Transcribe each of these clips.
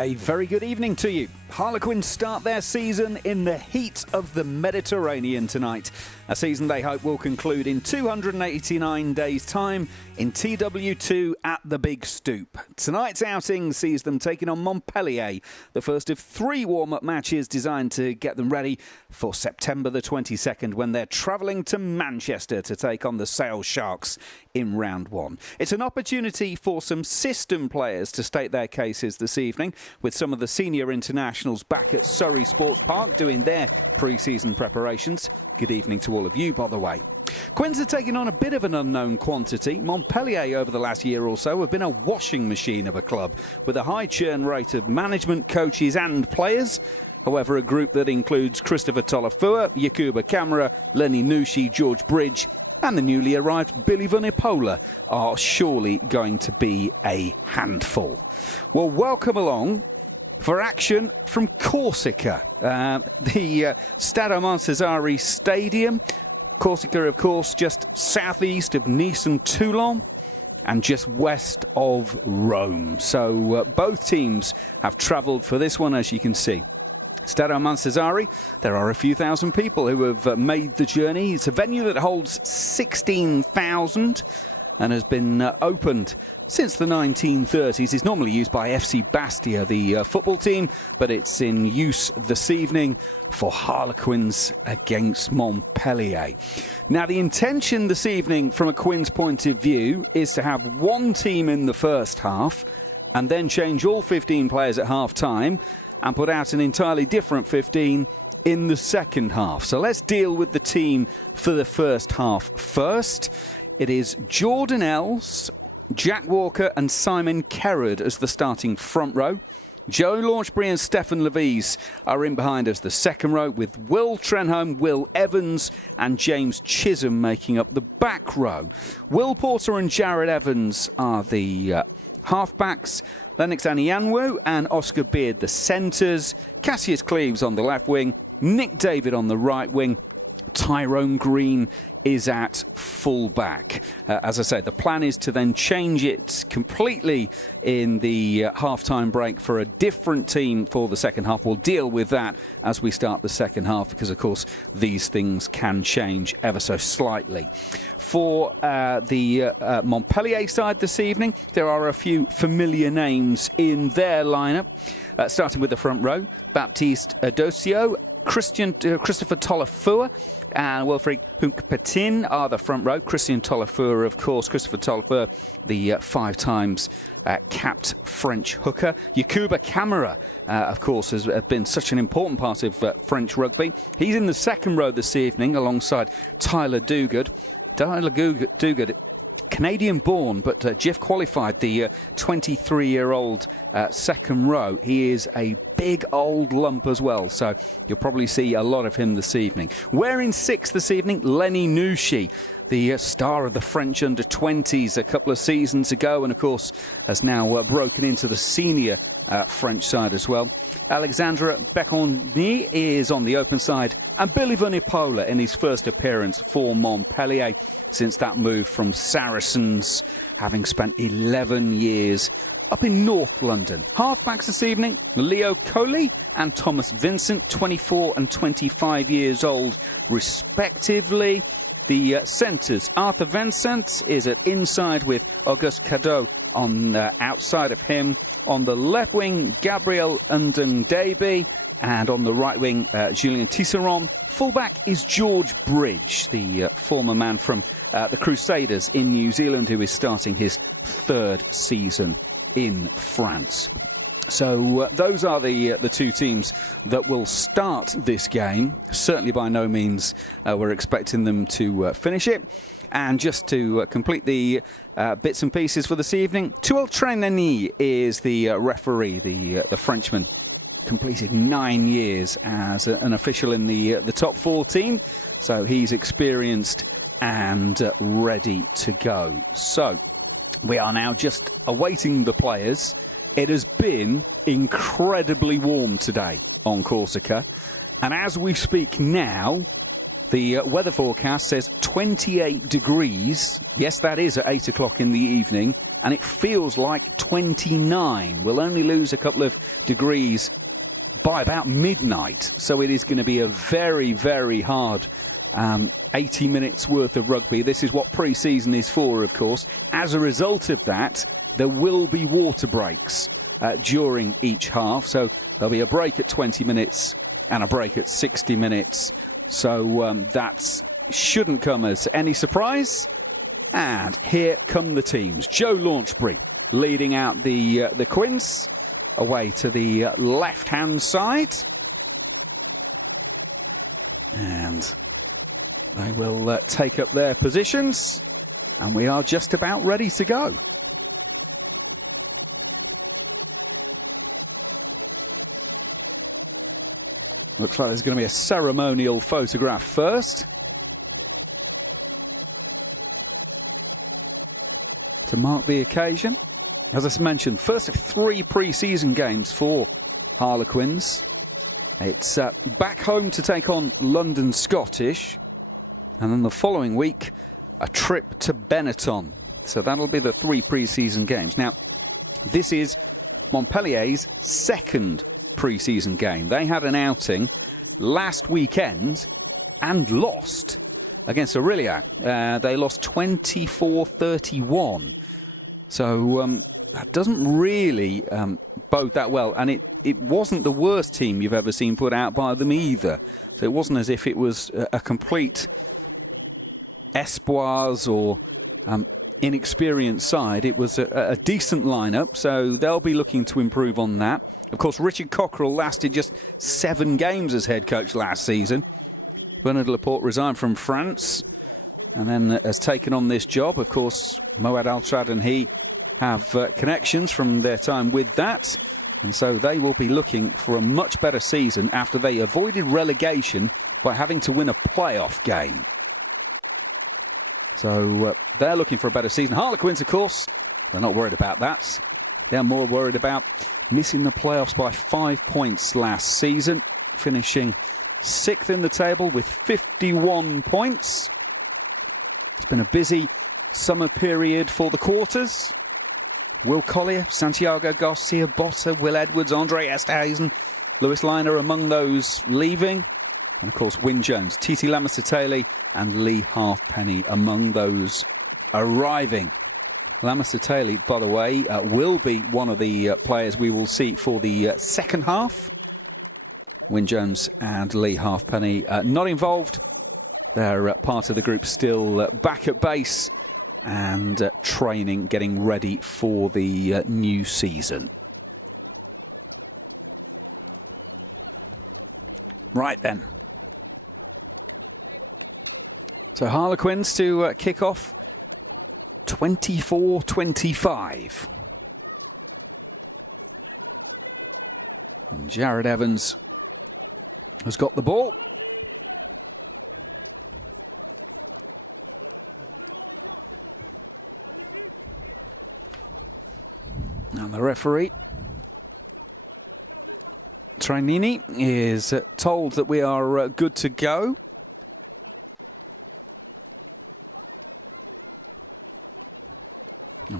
A very good evening to you. Harlequins start their season in the heat of the Mediterranean tonight. A season they hope will conclude in 289 days' time in TW2 at the Big Stoop. Tonight's outing sees them taking on Montpellier, the first of 3 warm-up matches designed to get them ready for September the 22nd when they're travelling to Manchester to take on the Sale Sharks in round 1. It's an opportunity for some system players to state their cases this evening, with some of the senior internationals back at Surrey Sports Park doing their pre-season preparations. Good evening to all of you, by the way. Quins are taking on a bit of an unknown quantity. Montpellier over the last year or so have been a washing machine of a club with a high churn rate of management, coaches and players. However, a group that includes Christopher Tolofua, Yakuba Camara, Lenny Nushi, George Bridge and the newly arrived Billy Vunipola are surely going to be a handful. Well, welcome along for action from Corsica, the Stade Armand Cesari Stadium. Corsica, of course, just southeast of Nice and Toulon and just west of Rome. So both teams have travelled for this one, as you can see. Stade Armand Cesari, there are a few thousand people who have made the journey. It's a venue that holds 16,000 and has been opened since the 1930s. It's normally used by FC Bastia, the football team, but it's in use this evening for Harlequins against Montpellier. Now, the intention this evening from a Quins point of view is to have one team in the first half and then change all 15 players at half-time and put out an entirely different 15 in the second half. So let's deal with the team for the first half first. It is Jordan Ells, Jack Walker and Simon Kerrod as the starting front row. Joe Launchbury and Stefan Levies are in behind us the second row, with Will Trenholm, Will Evans and James Chisholm making up the back row. Will Porter and Jared Evans are the halfbacks. Lennox Anianwu and Oscar Beard the centres. Cassius Cleves on the left wing. Nick David on the right wing. Tyrone Green is at full-back. As I said, the plan is to then change it completely in the half-time break for a different team for the second half. We'll deal with that as we start the second half because, of course, these things can change ever so slightly. For the Montpellier side this evening, there are a few familiar names in their lineup. Starting with the front row, Baptiste Adosio, Christopher Tolofua and Wilfried Punk-Petin are the front row. Christian Tolofua, of course, Christopher Tolofua, the 5 times capped French hooker. Yakuba Camara, of course, has been such an important part of French rugby. He's in the second row this evening alongside Tyler Dugard. Tyler Dugard, Canadian-born, but GIF qualified, the 23-year-old second row. He is a big old lump as well, so you'll probably see a lot of him this evening. Wearing 6 this evening, Lenny Nushi, the star of the French under-20s a couple of seasons ago, and of course has now broken into the senior French side as well. Alexandre Beconi is on the open side, and Billy Vunipola in his first appearance for Montpellier since that move from Saracens, having spent 11 years up in North London. Halfbacks this evening, Leo Coley and Thomas Vincent, 24 and 25 years old respectively. The centres, Arthur Vincent is at inside with Auguste Cadeau on outside of him. On the left wing, Gabriel Ndundaby, and on the right wing, Julien Tisserand. Fullback is George Bridge, the former man from the Crusaders in New Zealand, who is starting his 3rd season in France. So those are the 2 teams that will start this game. Certainly by no means we're expecting them to finish it. And just to complete the bits and pieces for this evening, Tuol Trenani is the referee, the Frenchman. Completed 9 years as an official in the top 14, so he's experienced and ready to go. So we are now just awaiting the players. It has been incredibly warm today on Corsica, and as we speak now, The weather forecast says 28 degrees. Yes, that is at 8 o'clock in the evening, and it feels like 29. We'll only lose a couple of degrees by about midnight, so it is going to be a very, very hard 80 minutes worth of rugby. This is what pre-season is for, of course. As a result of that, there will be water breaks during each half, so there'll be a break at 20 minutes and a break at 60 minutes. So that shouldn't come as any surprise. And here come the teams. Joe Launchbury leading out the Quins away to the left-hand side. And they will take up their positions. And we are just about ready to go. Looks like there's going to be a ceremonial photograph first. To mark the occasion. As I mentioned, first 3 pre-season games for Harlequins. It's back home to take on London Scottish. And then the following week, a trip to Benetton. So that'll be the 3 pre-season games. Now, this is Montpellier's second pre-season game. They had an outing last weekend and lost against Aureliac. They lost 24-31. So that doesn't really bode that well. And it wasn't the worst team you've ever seen put out by them either. It wasn't as if it was a complete espoirs or inexperienced side. It was a decent lineup, so they'll be looking to improve on that. Of course, Richard Cockerell lasted just 7 games as head coach last season. Bernard Laporte resigned from France and then has taken on this job. Of course, Moed Altrad and he have connections from their time with that. And so they will be looking for a much better season after they avoided relegation by having to win a playoff game. So they're looking for a better season. Harlequins, of course, they're not worried about that. They're more worried about missing the playoffs by 5 points last season, finishing 6th in the table with 51 points. It's been a busy summer period for the quarters. Will Collier, Santiago Garcia, Botta, Will Edwards, Andre Esthuizen, Lewis Liner among those leaving. And of course, Wyn Jones, Titi Lamositele and Lee Halfpenny among those arriving. Lamositele, by the way, will be one of the players we will see for the second half. Wyn Jones and Lee Halfpenny not involved. They're part of the group still back at base and training, getting ready for the new season. Right then. So Harlequins to kick off 24-25. Jared Evans has got the ball. And the referee, Trainini, is told that we are good to go.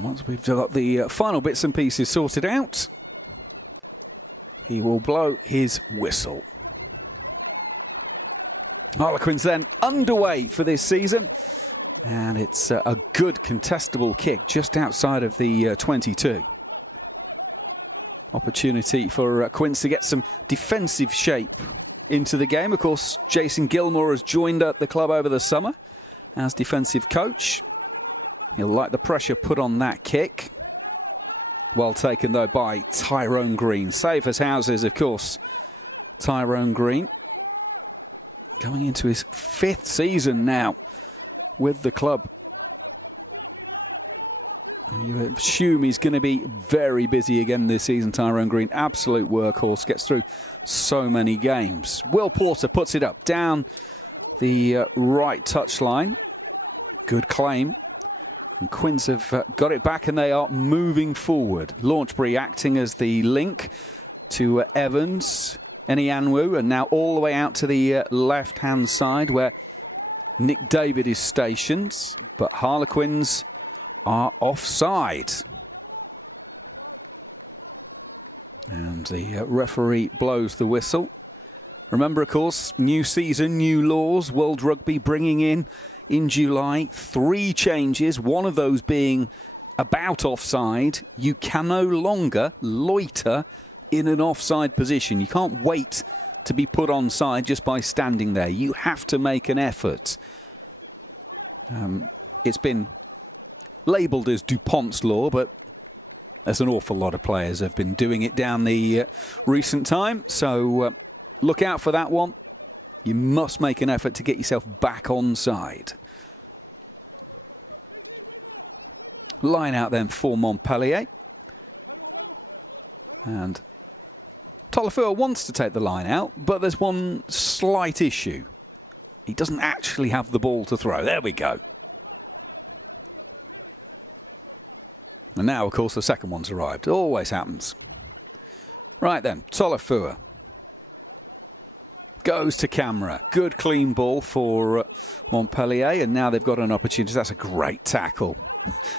Once we've got the final bits and pieces sorted out, he will blow his whistle. Harlequins then underway for this season, and it's a good contestable kick just outside of the 22. Opportunity for Quins to get some defensive shape into the game. Of course, Jason Gilmore has joined up the club over the summer as defensive coach. He'll like the pressure put on that kick. Well taken, though, by Tyrone Green. Safe as houses, of course. Tyrone Green going into his 5th season now with the club. I assume he's going to be very busy again this season. Tyrone Green, absolute workhorse, gets through so many games. Will Porter puts it up down the right touchline. Good claim. And Quins have got it back and they are moving forward. Launchbury acting as the link to Evans, Enianwu, and now all the way out to the left-hand side where Nick David is stationed, but Harlequins are offside. And the referee blows the whistle. Remember, of course, new season, new laws. World Rugby bringing in July 3 changes, one of those being about offside. You can no longer loiter in an offside position. You can't wait to be put onside just by standing there. You have to make an effort. It's been labelled as DuPont's law, but there's an awful lot of players have been doing it down the recent time, so look out for that one. You must make an effort to get yourself back onside. Line out then for Montpellier. And Tolofua wants to take the line out, but there's one slight issue. He doesn't actually have the ball to throw. There we go. And now, of course, the second one's arrived. It always happens. Right then, Tolofua goes to camera. Good clean ball for Montpellier, and now they've got an opportunity. That's a great tackle.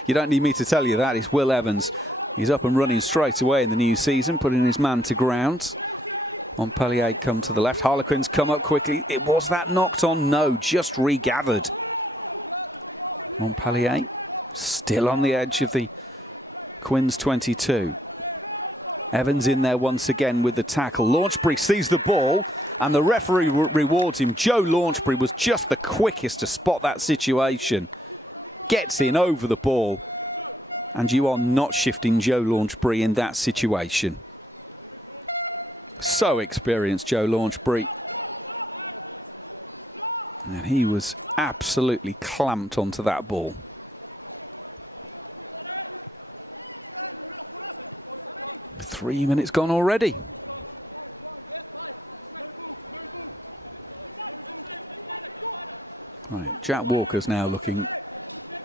You don't need me to tell you that. It's Will Evans. He's up and running straight away in the new season, putting his man to ground. Montpellier come to the left. Harlequins come up quickly. It was that knocked on? No, just regathered. Montpellier still on the edge of the Quins 22. Evans in there once again with the tackle. Launchbury sees the ball and the referee rewards him. Joe Launchbury was just the quickest to spot that situation. Gets in over the ball, and you are not shifting Joe Launchbury in that situation. So experienced, Joe Launchbury. And he was absolutely clamped onto that ball. Three minutes gone already. Oh, Jack Walker's now looking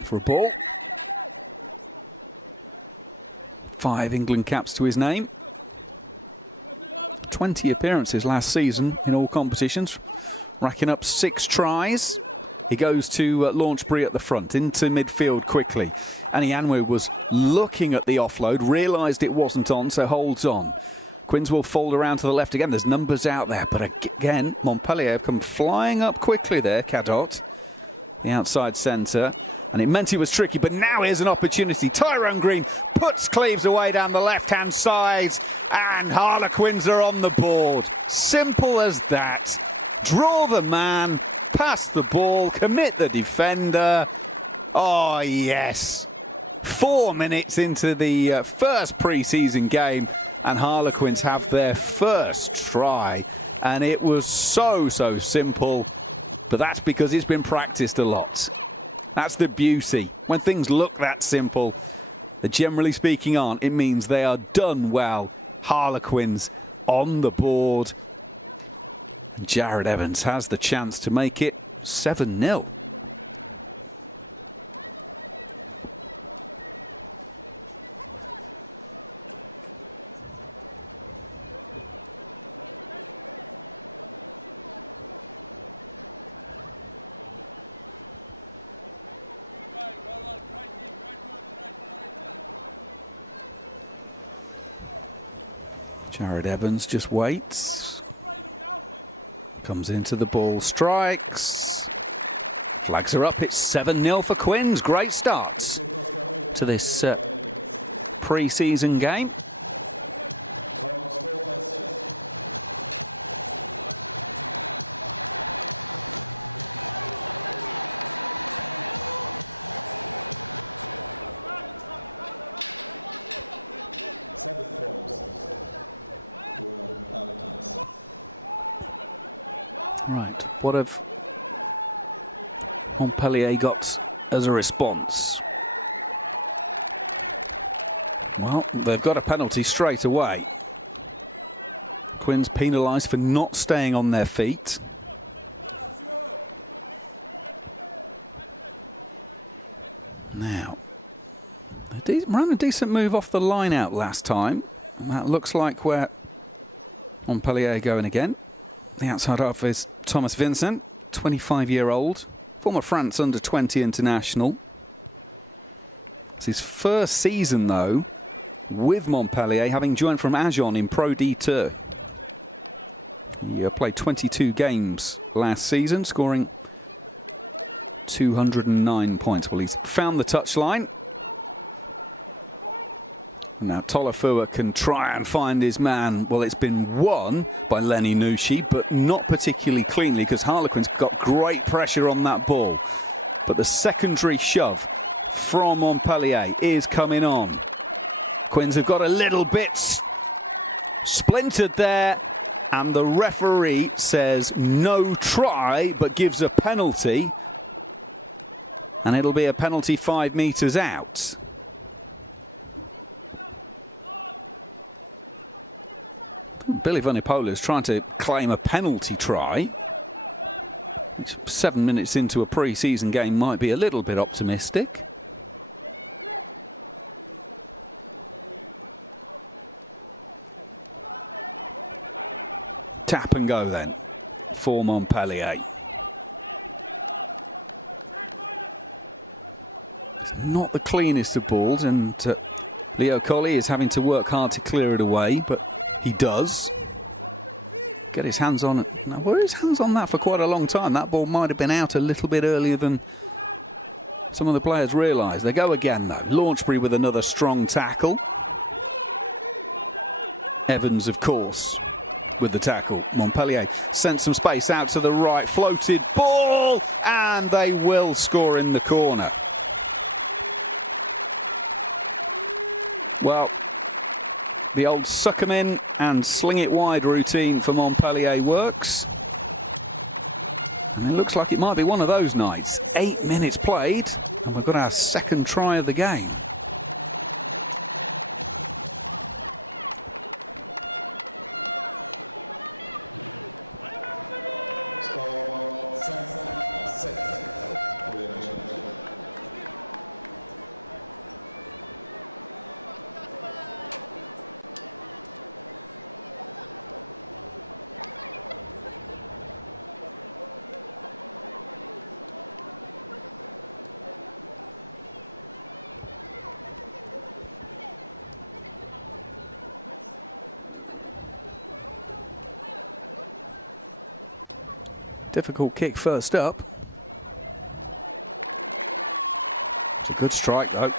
for a ball. 5 England caps to his name. 20 appearances last season in all competitions, racking up 6 tries. He goes to Launchbury at the front, into midfield quickly. And Anyanwu was looking at the offload, realised it wasn't on, so holds on. Quins will fold around to the left again. There's numbers out there, but again, Montpellier come flying up quickly there. Cadot, the outside centre. And it meant he was tricky, but now here's an opportunity. Tyrone Green puts Cleves away down the left-hand side, and Harlequins are on the board. Simple as that. Draw the man, pass the ball, commit the defender. Oh, yes. 4 minutes into the first pre-season game, and Harlequins have their first try. And it was so simple, but that's because it's been practiced a lot. That's the beauty. When things look that simple, they generally speaking aren't. It means they are done well. Harlequins on the board. Jared Evans has the chance to make it 7-0. Jared Evans just waits. Comes into the ball, strikes. Flags are up, it's 7-0 for Quins. Great start to this pre-season game. What have Montpellier got as a response? Well, they've got a penalty straight away. Quins penalised for not staying on their feet. Now, ran a decent move off the line out last time. And that looks like where Montpellier are going again. The outside half is Thomas Vincent, 25-year-old former France under-20 international. It's his first season, though, with Montpellier, having joined from Agen in Pro D2. He played 22 games last season, scoring 209 points. Well, he's found the touchline. Now Tolofua can try and find his man. Well, it's been won by Lenny Nushi, but not particularly cleanly, because Harlequins got great pressure on that ball. But the secondary shove from Montpellier is coming on. Quins have got a little bit splintered there, and the referee says no try, but gives a penalty. And it'll be a penalty 5 metres out. Billy Vunipola is trying to claim a penalty try. 7 minutes into a pre-season game might be a little bit optimistic. Tap and go then for Montpellier. It's not the cleanest of balls, and Leo Colli is having to work hard to clear it away, but he does get his hands on it. Were his hands on that for quite a long time. That ball might have been out a little bit earlier than some of the players realised. They go again, though. Launchbury with another strong tackle. Evans, of course, with the tackle. Montpellier sent some space out to the right, floated ball, and they will score in the corner. Well, the old suck 'em in and sling it wide routine for Montpellier works. And looks like it might be one of those nights. 8 minutes played, and we've got our second try of the game. Difficult kick first up. It's a good strike, though.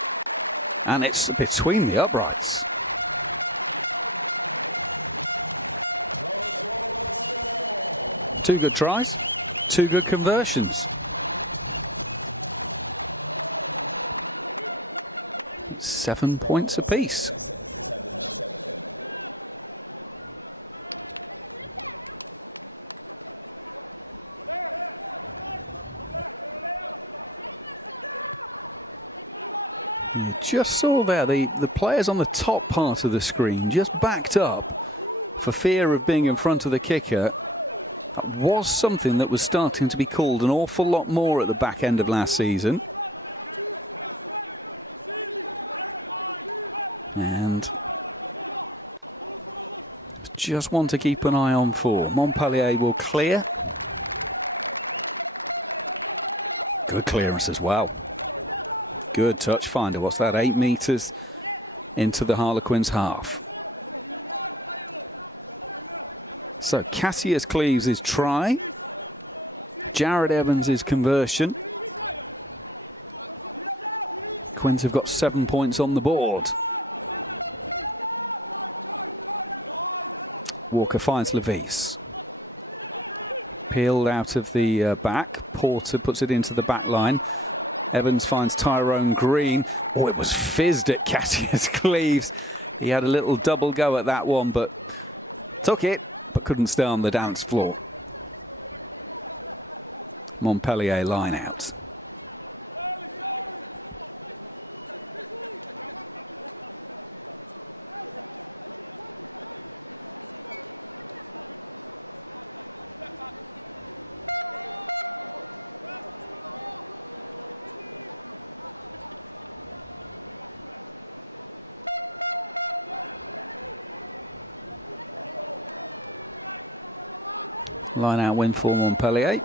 And it's between the uprights. Two good tries, two good conversions. It's 7 points apiece. Just saw there the players on the top part of the screen just backed up for fear of being in front of the kicker. That was something that was starting to be called an awful lot more at the back end of last season. And just one to keep an eye on for. Montpellier will clear. Good clearance as well. Good touch finder. What's that? 8 metres into the Harlequins' half. So Cassius Cleves' try. Jared Evans' conversion. Quins have got 7 points on the board. Walker finds Levis. Peeled out of the back. Porter puts it into the back line. Evans finds Tyrone Green. Oh, it was fizzed at Cassius Cleves. He had a little double go at that one, but took it, but couldn't stay on the dance floor. Montpellier line out. Line out win for Montpellier.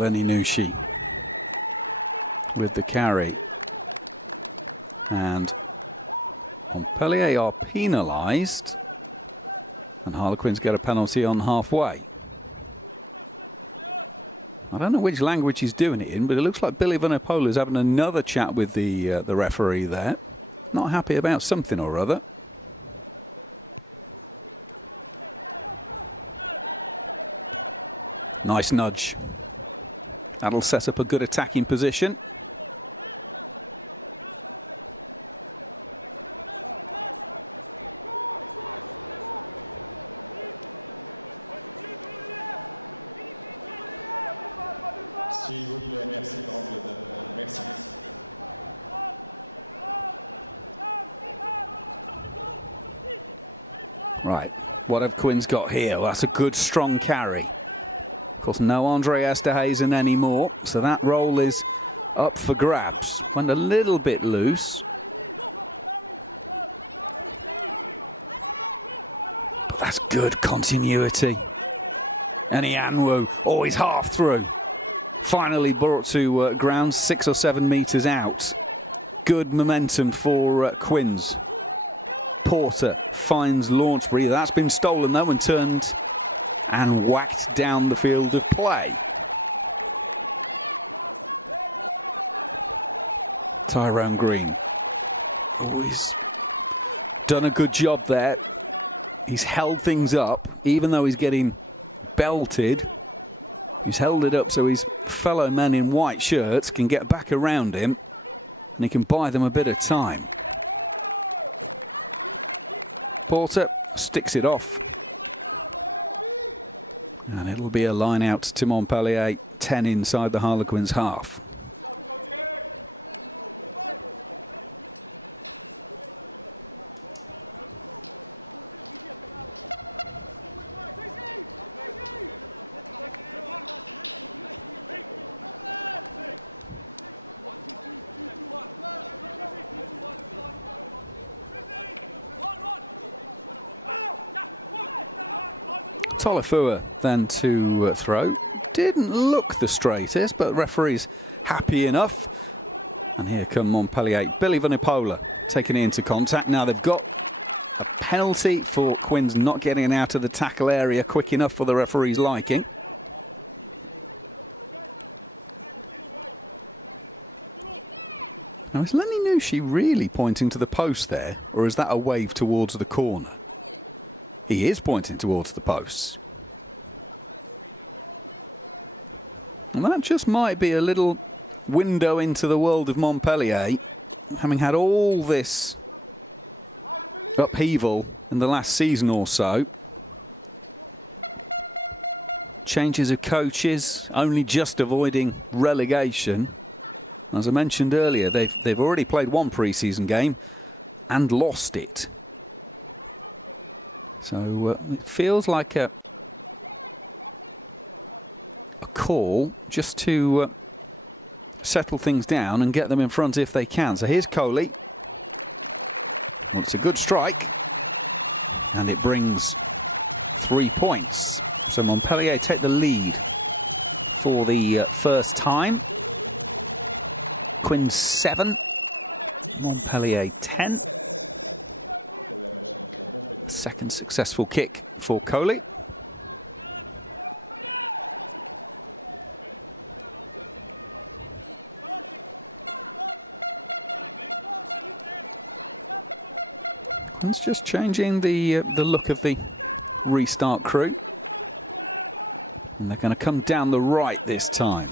Lenny Nushi with the carry. And Montpellier are penalised, and Harlequins get a penalty on halfway. I don't know which language he's doing it in, but it looks like Billy Vunipola is having another chat with the referee there. Not happy about something or other. Nice nudge. That'll set up a good attacking position. Right, what have Quins got here? Well, that's a good strong carry. Of course, no Andre Esterhazen anymore, so that role is up for grabs. Went a little bit loose. But that's good continuity. And Ianwu, always half through. Finally brought to ground 6 or 7 metres out. Good momentum for Quins. Porter finds Launchbury. That's been stolen though and turned and whacked down the field of play. Tyrone Green. He's done a good job there. He's held things up, even though he's getting belted. He's held it up so his fellow men in white shirts can get back around him and he can buy them a bit of time. Porter sticks it off. And it'll be a line out to Montpellier, 10 inside the Harlequins half. Tolofua then to throw. Didn't look the straightest, but referee's happy enough. And here come Montpellier. Billy Vunipola taking it into contact. Now they've got a penalty for Quins not getting out of the tackle area quick enough for the referee's liking. Now is Lenny Nushi really pointing to the post there, or is that a wave towards the corner? He is pointing towards the posts. And that just might be a little window into the world of Montpellier, having had all this upheaval in the last season or so. Changes of coaches, only just avoiding relegation. As I mentioned earlier, they've already played one pre-season game and lost it. So it feels like a call just to settle things down and get them in front if they can. So here's Coley. It's a good strike and it brings 3 points. So Montpellier take the lead for the first time. Quins 7, Montpellier 10. Second successful kick for Coley. It's just changing the look of the restart crew. And they're going to come down the right this time.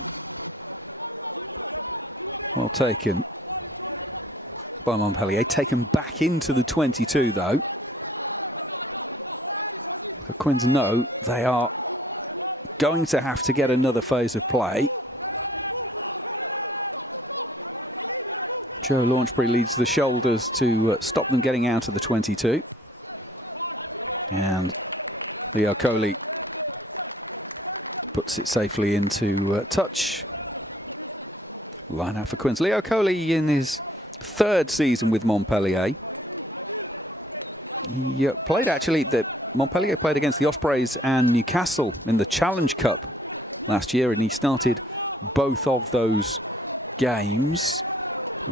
Well taken by Montpellier. Taken back into the 22 though. The Quins know they are going to have to get another phase of play. Joe Launchbury leads the shoulders to stop them getting out of the 22. And Leo Coley puts it safely into touch. Line out for Quins. Leo Coley in his 3rd season with Montpellier. He played actually Montpellier played against the Ospreys and Newcastle in the Challenge Cup last year, and he started both of those games.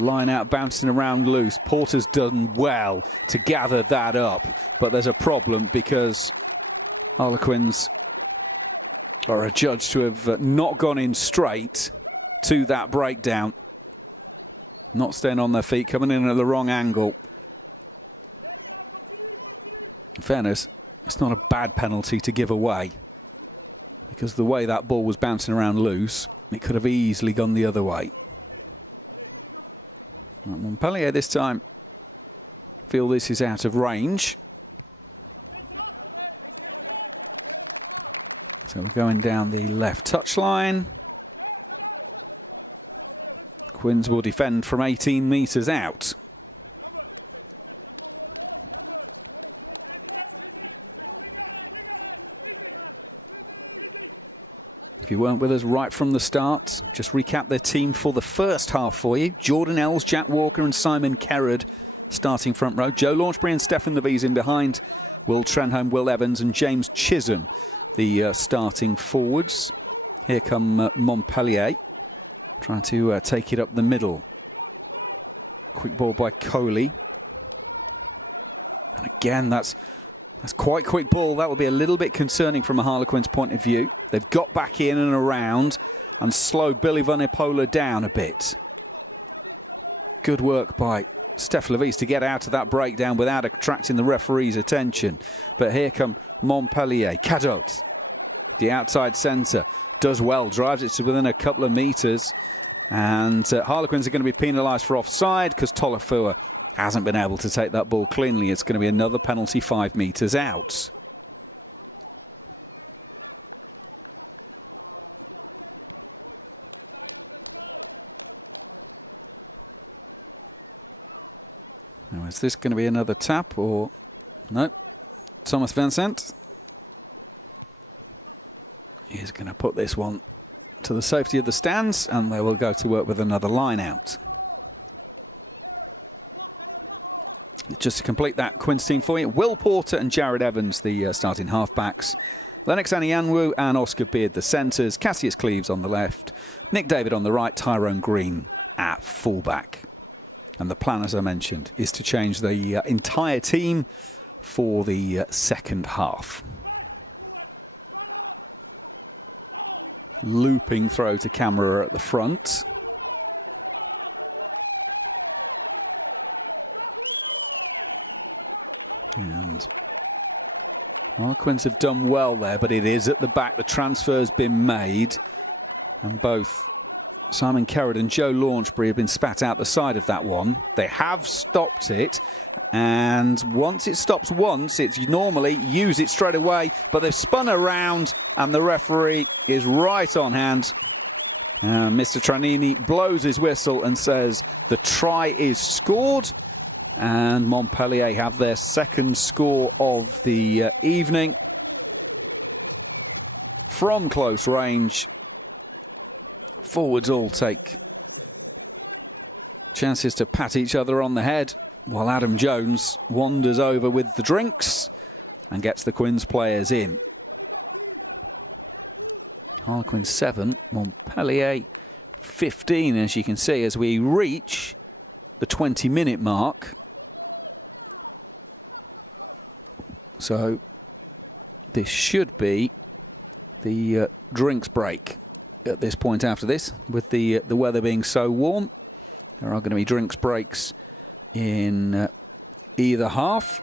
Line out bouncing around loose. Porter's done well to gather that up, but there's a problem because Harlequins are adjudged to have not gone in straight to that breakdown. Not staying on their feet, coming in at the wrong angle. In fairness, it's not a bad penalty to give away, because the way that ball was bouncing around loose, it could have easily gone the other way. Montpellier this time feel this is out of range. So we're going down the left touchline. Quins will defend from 18 metres out. If you weren't with us right from the start, just recap their team for the first half for you. Jordan Ells, Jack Walker and Simon Kerrod starting front row. Joe Launchbury and Stefan Levies in behind. Will Trenholm, Will Evans and James Chisholm, the starting forwards. Here come Montpellier, trying to take it up the middle. Quick ball by Coley. Again, that's quite a quick ball. That will be a little bit concerning from a Harlequins point of view. They've got back in and around and slowed Billy Vunipola down a bit. Good work by Steph Levies to get out of that breakdown without attracting the referee's attention. But here come Montpellier. Cadot, the outside centre, does well, drives it to within a couple of metres. And Harlequins are going to be penalised for offside because Tolofua hasn't been able to take that ball cleanly. It's going to be another penalty 5 metres out. Is this going to be another tap or no? Thomas Vincent. He's going to put this one to the safety of the stands, and they will go to work with another line out. Just to complete that Quins team for you, Will Porter and Jared Evans, the starting halfbacks. Lennox Anianwu and Oscar Beard, the centres. Cassius Cleves on the left. Nick David on the right. Tyrone Green at fullback. And the plan, as I mentioned, is to change the entire team for the second half. Looping throw to camera at the front. Harlequins have done well there, but it is at the back. The transfer's been made, and both Simon Kerrod and Joe Launchbury have been spat out the side of that one. They have stopped it, and once it stops once, it's normally use it straight away, but they've spun around and the referee is right on hand. Mr. Tranini blows his whistle and says the try is scored, and Montpellier have their second score of the evening from close range. Forwards all take chances to pat each other on the head, while Adam Jones wanders over with the drinks and gets the Quins players in. Harlequins 7, Montpellier 15, as you can see, as we reach the 20-minute mark. So this should be the drinks break at this point after this, with the weather being so warm. There are going to be drinks breaks in either half.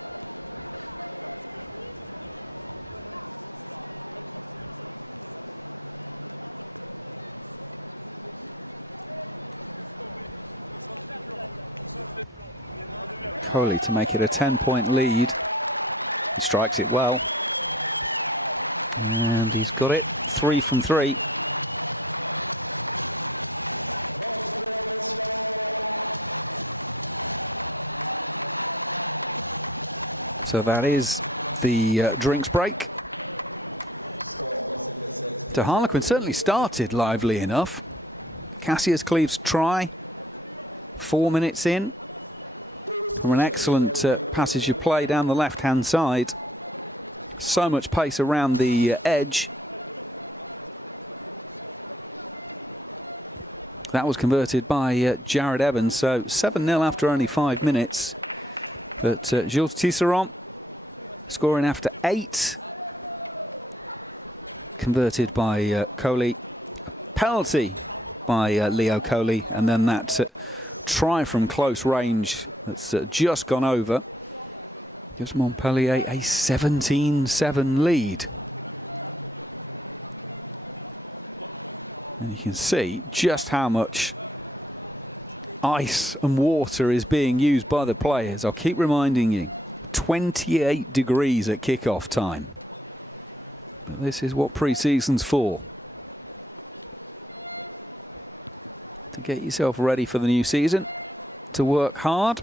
Coley to make it a 10-point lead. He strikes it well, and he's got it 3 from 3. So that is the drinks break. The Harlequins certainly started lively enough. Cassius Cleves' try, 4 minutes in, from an excellent passage of play down the left-hand side. So much pace around the edge. That was converted by Jared Evans, so 7-0 after only 5 minutes. But Jules Tisserand scoring after 8. Converted by Coley. Penalty by Leo Coley, and then that try from close range that's just gone over. Gives Montpellier a 17-7 lead. And you can see just how much ice and water is being used by the players. I'll keep reminding you, 28 degrees at kickoff time. But this is what pre-season's for. To get yourself ready for the new season, to work hard.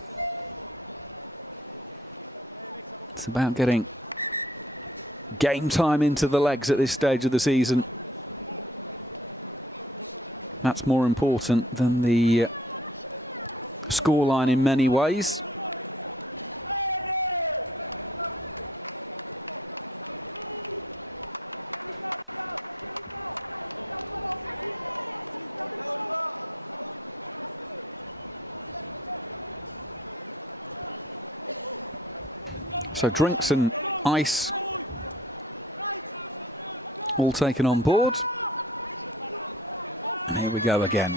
It's about getting game time into the legs at this stage of the season. That's more important than the scoreline in many ways. So drinks and ice all taken on board. And here we go again.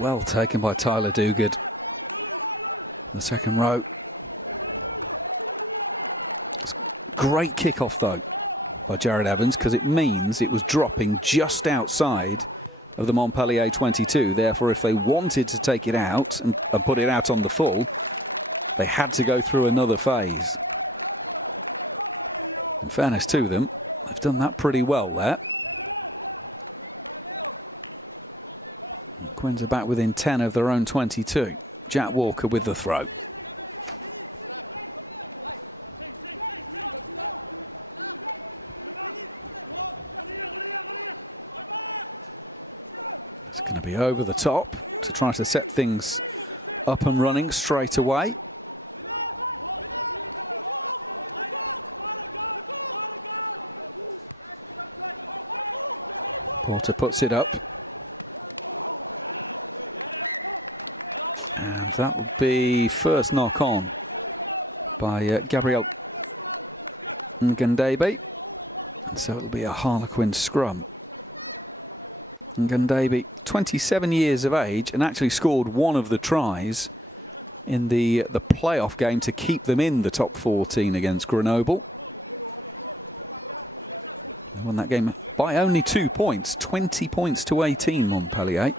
Well taken by Tyler Duguid. The second row. Great kickoff though by Jared Evans, because it means it was dropping just outside of the Montpellier 22. Therefore, if they wanted to take it out and put it out on the full, they had to go through another phase. In fairness to them, they've done that pretty well there. Quins are back within 10 of their own 22. Jack Walker with the throw. It's going to be over the top to try to set things up and running straight away. Porter puts it up. And that would be first knock on by Gabriel Ngandebe. So it will be a Harlequins scrum. Ngandebe, 27 years of age, and actually scored one of the tries in the playoff game to keep them in the top 14 against Grenoble. And won that game by only 2 points, 20 points to 18 Montpellier.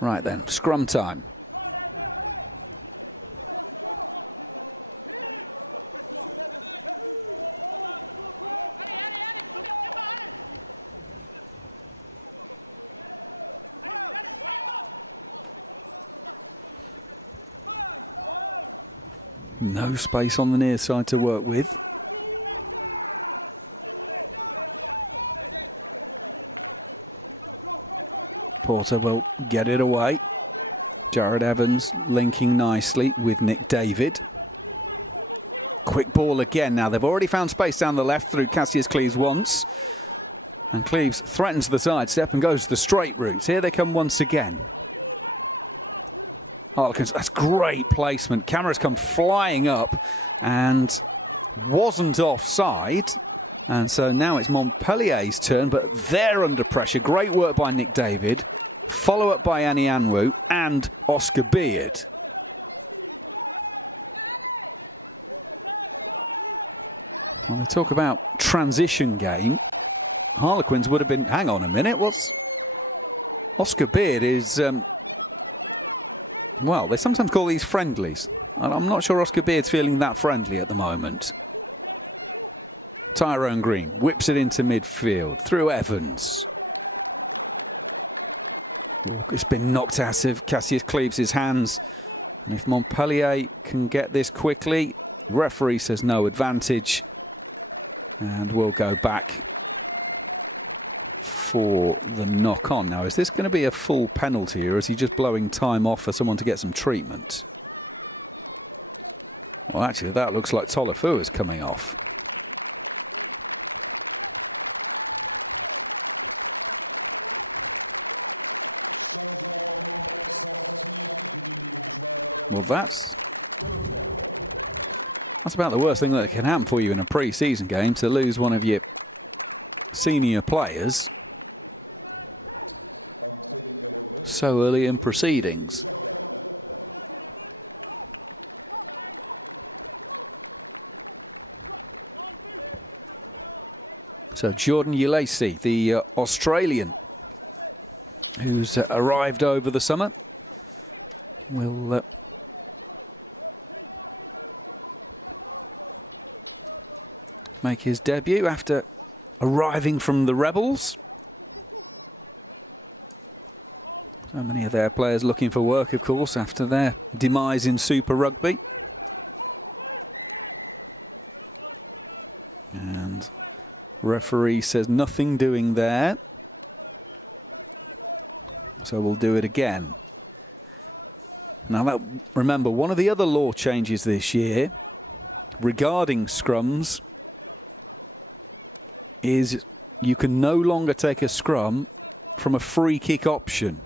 Right then, scrum time. No space on the near side to work with. Porter will get it away. Jared Evans linking nicely with Nick David. Quick ball again. Now they've already found space down the left through Cassius Cleves once. And Cleves threatens the sidestep and goes the straight route. Here they come once again. Harlequins, that's great placement. Cameras come flying up and wasn't offside. And so now it's Montpellier's turn, but they're under pressure. Great work by Nick David. Follow up by Annie Anwu and Oscar Beard. When we talk about transition game, Harlequins would have been, hang on a minute, what's Oscar Beard is, well, they sometimes call these friendlies. I'm not sure Oscar Beard's feeling that friendly at the moment. Tyrone Green whips it into midfield through Evans. It's been knocked out of Cassius Cleves' hands. And if Montpellier can get this quickly, referee says no advantage. And we'll go back for the knock-on. Now, is this going to be a full penalty, or is he just blowing time off for someone to get some treatment? Well, actually, that looks like Tolafu is coming off. Well, that's about the worst thing that can happen for you in a pre-season game, to lose one of your senior players so early in proceedings. So Jordan Ulesi, the Australian who's arrived over the summer, will make his debut after arriving from the Rebels. Many of their players looking for work, of course, after their demise in Super Rugby. And referee says nothing doing there, so we'll do it again. Now, remember, one of the other law changes this year regarding scrums is you can no longer take a scrum from a free kick option.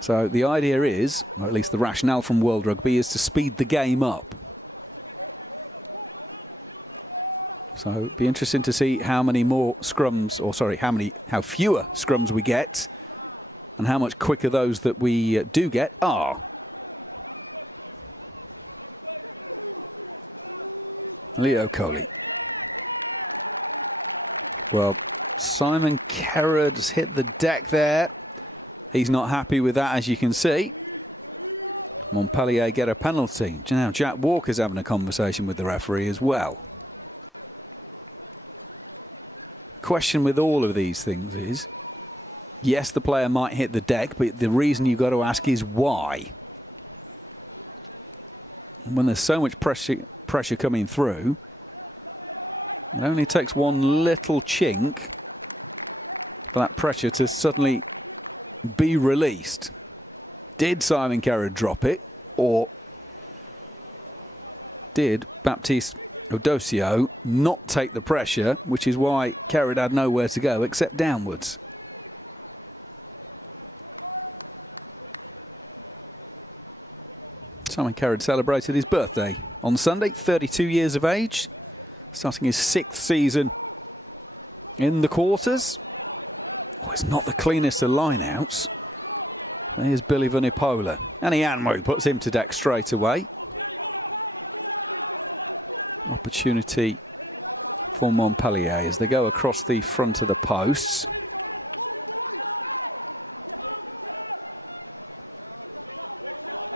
So the idea is, or at least the rationale from World Rugby, is to speed the game up. So it'd be interesting to see how many more scrums, or sorry, how fewer scrums we get, and how much quicker those that we do get are. Leo Coley. Well, Simon Kerrod's hit the deck there. He's not happy with that, as you can see. Montpellier get a penalty. Now Jack Walker's having a conversation with the referee as well. Question with all of these things is, yes, the player might hit the deck, but the reason you've got to ask is why. And when there's so much pressure coming through, it only takes one little chink for that pressure to suddenly be released. Did Simon Kerrod drop it, or did Baptiste Odosio not take the pressure, which is why Kerrod had nowhere to go except downwards? Simon Kerrod celebrated his birthday on Sunday, 32 years of age, starting his 6th season in the quarters. It's not the cleanest of line-outs. Here's Billy Vunipola. And Ianwu puts him to deck straight away. Opportunity for Montpellier as they go across the front of the posts.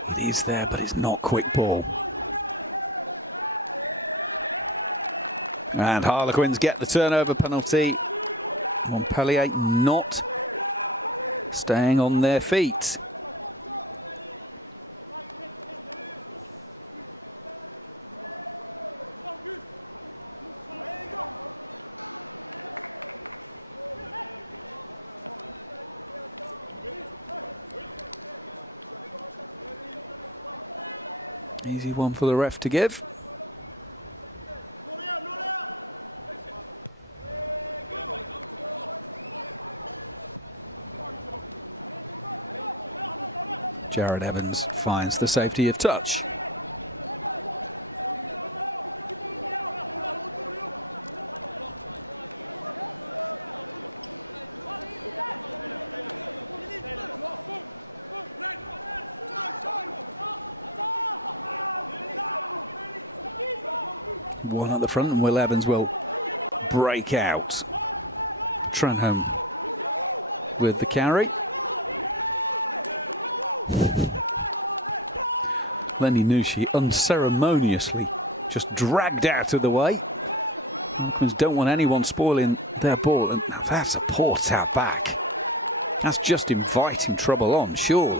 It is there, but it's not quick ball. And Harlequins get the turnover penalty. Montpellier not staying on their feet. Easy one for the ref to give. Jared Evans finds the safety of touch. One at the front, and Will Evans will break out. Tranholm with the carry. Lenny Nushi unceremoniously just dragged out of the way. Harlequins don't want anyone spoiling their ball. And that's a poor tap back. That's just inviting trouble on, surely.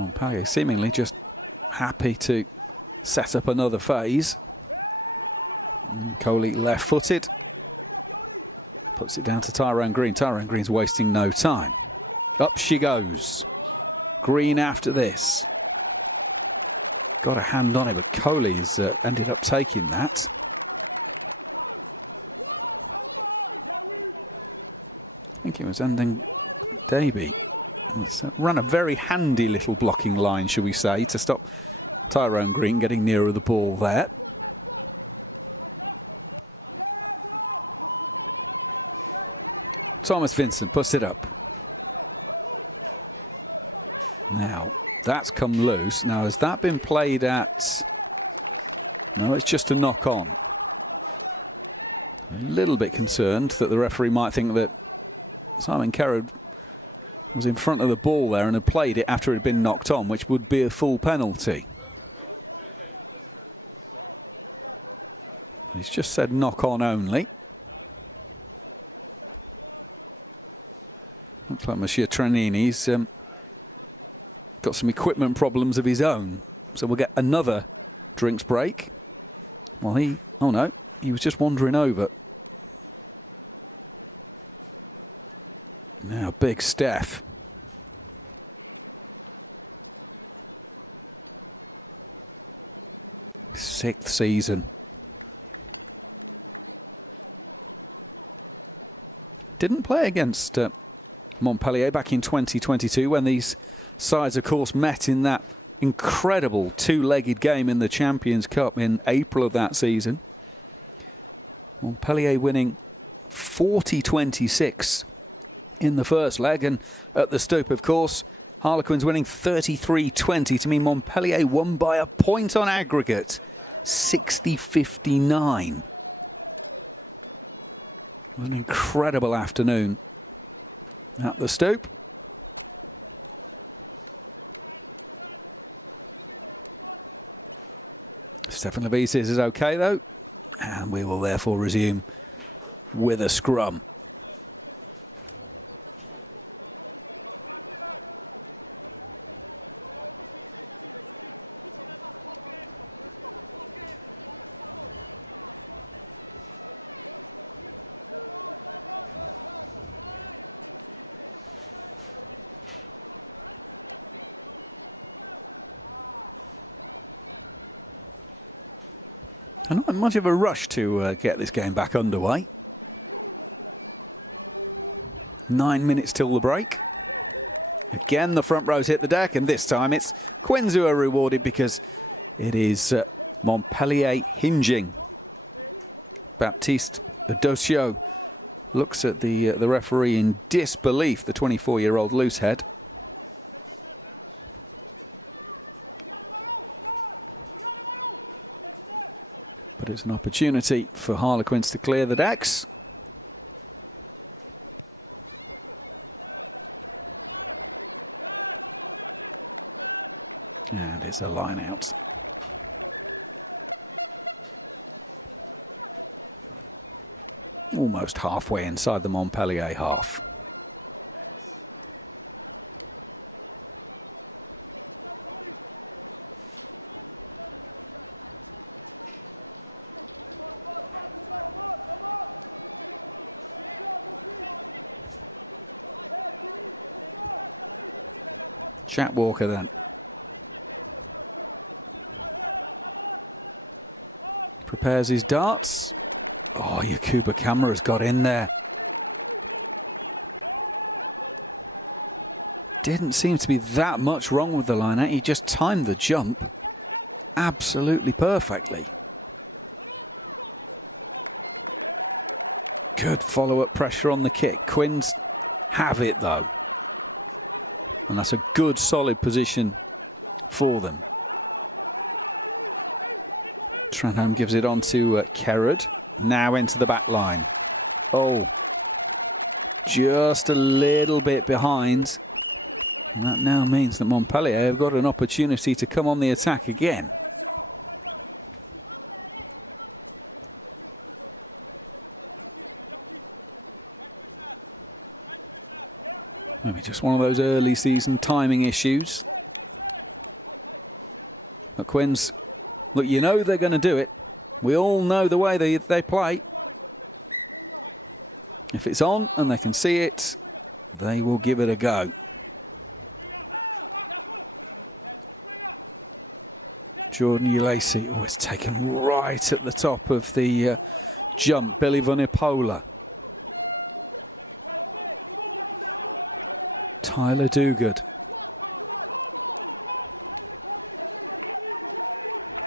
Montpellier seemingly just happy to set up another phase. Coley left-footed. Puts it down to Tyrone Green. Tyrone Green's wasting no time. Up she goes. Green after this. Got a hand on it, but Coley's ended up taking that. I think it was ending Davey. Ran a very handy little blocking line, shall we say, to stop Tyrone Green getting nearer the ball there. Thomas Vincent puts it up. Now, that's come loose. Now, has that been played at... No, it's just a knock on. A little bit concerned that the referee might think that Simon Kerrod was in front of the ball there and had played it after it had been knocked on, which would be a full penalty. He's just said knock on only. Looks like Monsieur Tranini's got some equipment problems of his own. So we'll get another drinks break. Well, oh no, he was just wandering over. Now, big Steph. Sixth season. Didn't play against Montpellier back in 2022 when these sides, of course, met in that incredible two-legged game in the Champions Cup in April of that season. Montpellier winning 40-26 in the first leg, and at the Stoop, of course, Harlequins winning 33-20 to mean Montpellier won by a point on aggregate, 60-59. An incredible afternoon at the Stoop. Stefan Levises is okay though, and we will therefore resume with a scrum. And not much of a rush to get this game back underway. 9 minutes till the break. Again, the front rows hit the deck, and this time it's Quins who are rewarded because it is Montpellier hinging. Baptiste Dossio looks at the referee in disbelief, the 24-year-old loosehead. But it's an opportunity for Harlequins to clear the decks. And it's a line out. Almost halfway inside the Montpellier half. Jack Walker then. Prepares his darts. Oh, Yakuba Kamara's got in there. Didn't seem to be that much wrong with the line out. He just timed the jump absolutely perfectly. Good follow-up pressure on the kick. Quins have it though. And that's a good, solid position for them. Tranholm gives it on to Kerrod. Now into the back line. Oh, just a little bit behind. And that now means that Montpellier have got an opportunity to come on the attack again. Just one of those early season timing issues. But Quins Look, you know they're going to do it. We all know the way they play. If it's on and they can see it, they will give it a go. Jordan Ulesi, it's taken right at the top of the jump. Billy Vunipola. Tyler Duguid.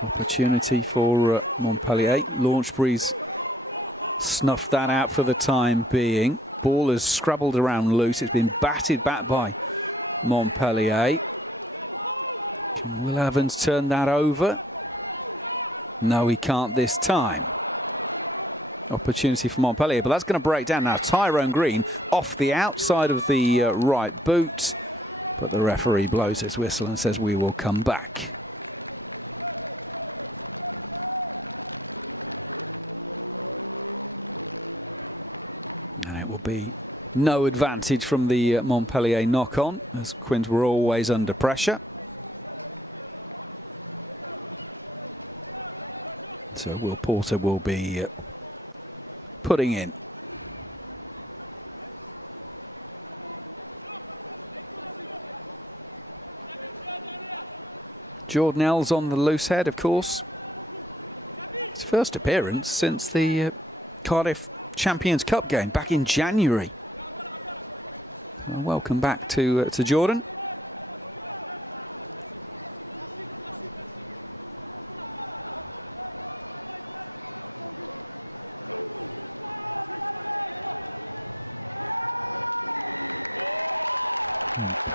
Opportunity for Montpellier. Launchbury's snuffed that out for the time being. Ball has scrabbled around loose. It's been batted back by Montpellier. Can Will Evans turn that over? No, he can't this time. Opportunity for Montpellier, but that's going to break down now. Tyrone Green off the outside of the right boot, but the referee blows his whistle and says we will come back. And it will be no advantage from the Montpellier knock-on, as Quins were always under pressure. So Will Porter will be putting in. Jordan Ells on the loose head, of course. His first appearance since the Cardiff Champions Cup game back in January. Well, welcome back to Jordan.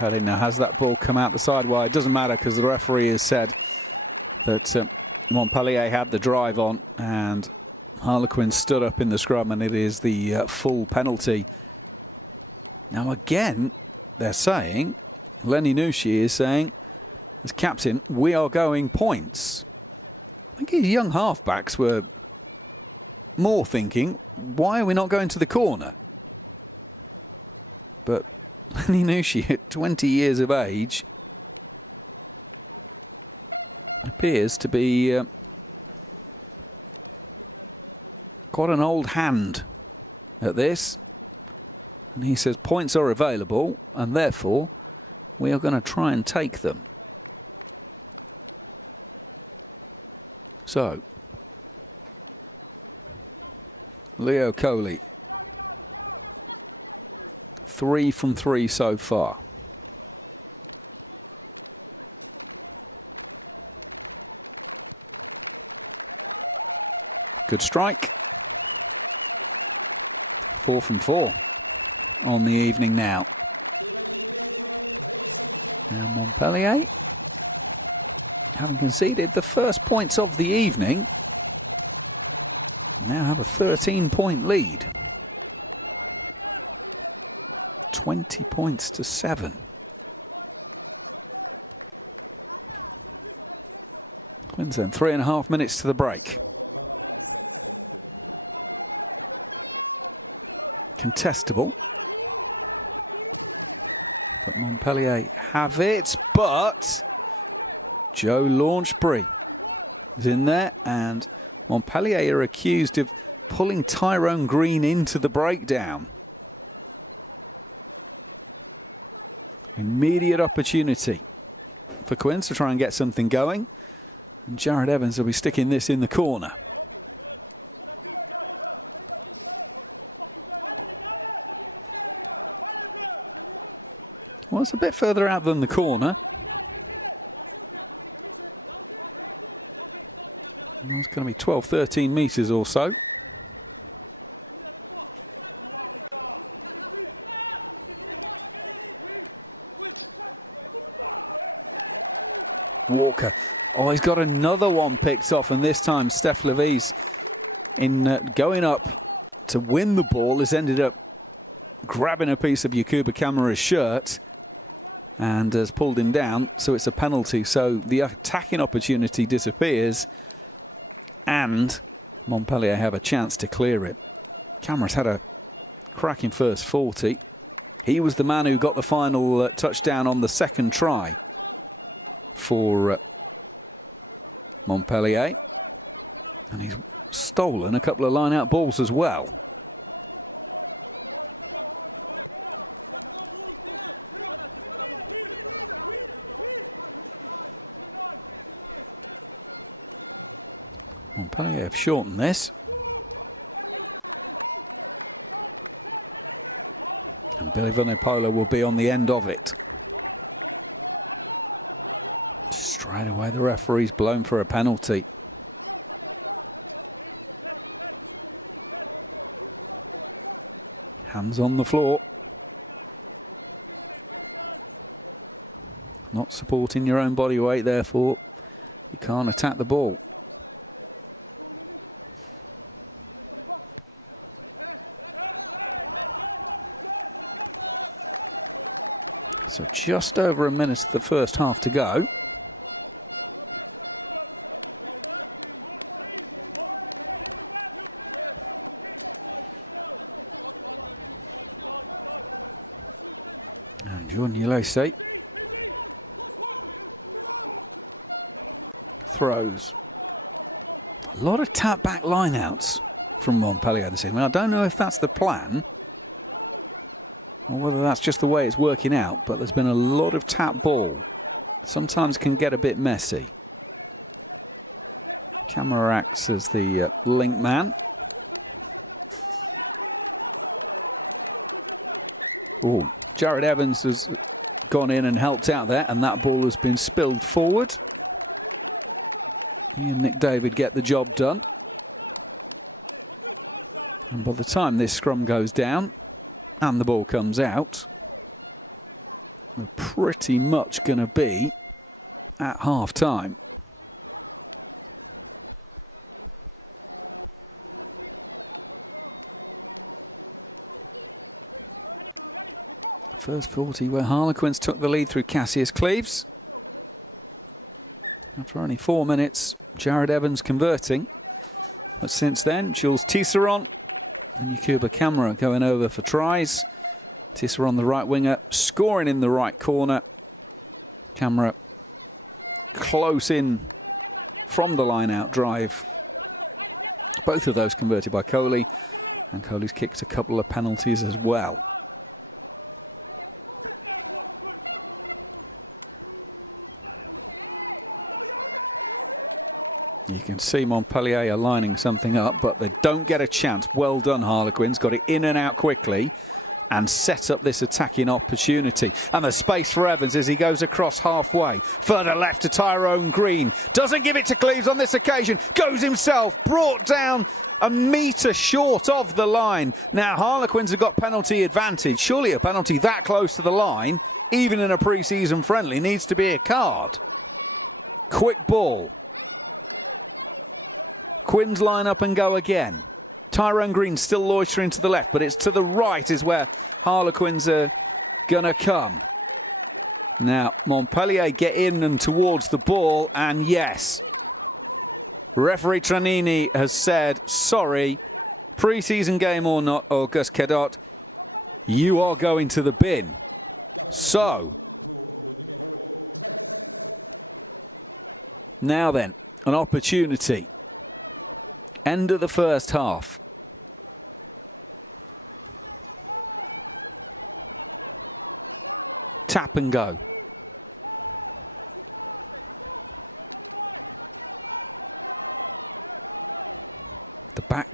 Now has that ball come out the side? Well, it doesn't matter because the referee has said that Montpellier had the drive on and Harlequins stood up in the scrum, and it is the full penalty. Now again, they're saying, Lenny Nushi is saying, as captain, we are going points. I think his young halfbacks were more thinking, why are we not going to the corner? But Lenny Nushi, at 20 years of age, appears to be quite an old hand at this. And he says points are available, and therefore we are going to try and take them. So, Leo Coley. 3 from 3 so far. Good strike. 4 from 4 on the evening now. And Montpellier having conceded the first points of the evening, now have a 13-point lead. 20 points to 7. And then 3.5 minutes to the break. Contestable. But Montpellier have it, but Joe Launchbury is in there, and Montpellier are accused of pulling Tyrone Green into the breakdown. Immediate opportunity for Quins to try and get something going, and Jared Evans will be sticking this in the corner. Well, it's a bit further out than the corner. It's going to be 12-13 metres or so. Walker. Oh, he's got another one picked off, and this time Steph Levis, in going up to win the ball, has ended up grabbing a piece of Yakuba Kamara's shirt and has pulled him down, so it's a penalty. So the attacking opportunity disappears and Montpellier have a chance to clear it. Kamara's had a cracking first 40. He was the man who got the final touchdown on the second try for Montpellier. And he's stolen a couple of line-out balls as well. Montpellier have shortened this. Polo will be on the end of it. Straight away the referee's blown for a penalty. Hands on the floor. Not supporting your own body weight, therefore you can't attack the ball. So just over a minute of the first half to go. Throws. A lot of tap back lineouts from Montpellier this evening. I don't know if that's the plan or whether that's just the way it's working out, but there's been a lot of tap ball. Sometimes can get a bit messy. Camera acts as the link man. Ooh, Jared Evans has gone in and helped out there, and that ball has been spilled forward. And Nick David get the job done. And by the time this scrum goes down and the ball comes out, we're pretty much going to be at half-time. First 40 where Harlequins took the lead through Cassius Cleves. After only 4 minutes, Jared Evans converting. But since then, Jules Tisserand and Cuba Camera going over for tries. Tisserand, the right winger, scoring in the right corner. Camera close in from the line-out drive. Both of those converted by Coley. And Coley's kicked a couple of penalties as well. You can see Montpellier are lining something up, but they don't get a chance. Well done, Harlequins. Got it in and out quickly and set up this attacking opportunity. And the space for Evans as he goes across halfway. Further left to Tyrone Green. Doesn't give it to Cleves on this occasion. Goes himself. Brought down a metre short of the line. Now Harlequins have got penalty advantage. Surely a penalty that close to the line, even in a pre-season friendly, needs to be a card. Quick ball. Quins line up and go again. Tyrone Green still loitering to the left, but it's to the right is where Harlequins are going to come. Now, Montpellier get in and towards the ball, and yes, referee Tranini has said, sorry, pre-season game or not, Auguste Cadot, you are going to the bin. So, now then, an opportunity. End of the first half. Tap and go.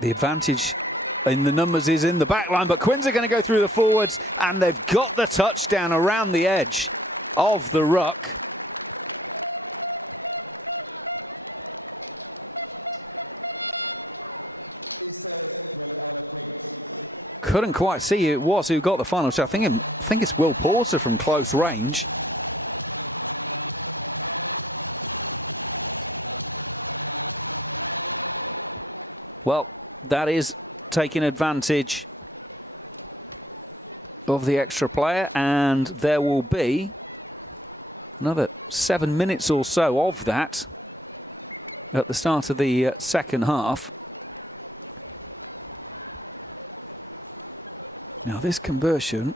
The advantage in the numbers is in the back line, but Quins are going to go through the forwards, and they've got the touchdown around the edge of the ruck. Couldn't quite see who it was who got the final shot. I think it's Will Porter from close range. Well, that is taking advantage of the extra player, and there will be another 7 minutes or so of that at the start of the second half. Now this conversion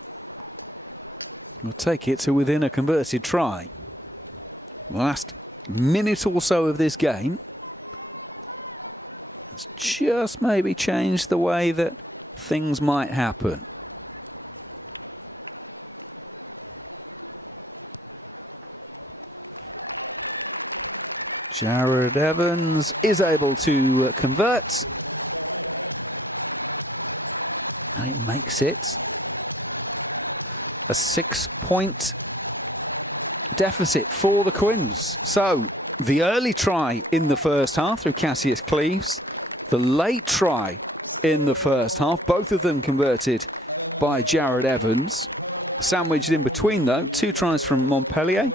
will take it to within a converted try. The last minute or so of this game, it's just maybe changed the way that things might happen. Jared Evans is able to convert. That makes it a 6-point deficit for the Quins. So the early try in the first half through Cassius Cleves, the late try in the first half, both of them converted by Jared Evans. Sandwiched in between though, 2 tries from Montpellier,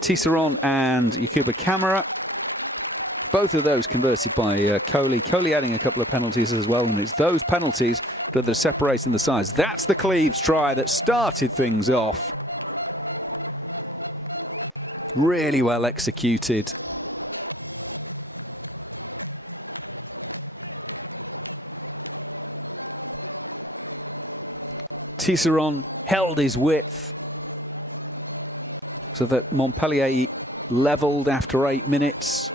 Tisserand and Yakuba Camara. Both of those converted by Coley. Coley adding a couple of penalties as well, and it's those penalties that are separating the sides. That's the Cleves try that started things off. Really well executed. Tisserand held his width so that Montpellier levelled after 8 minutes.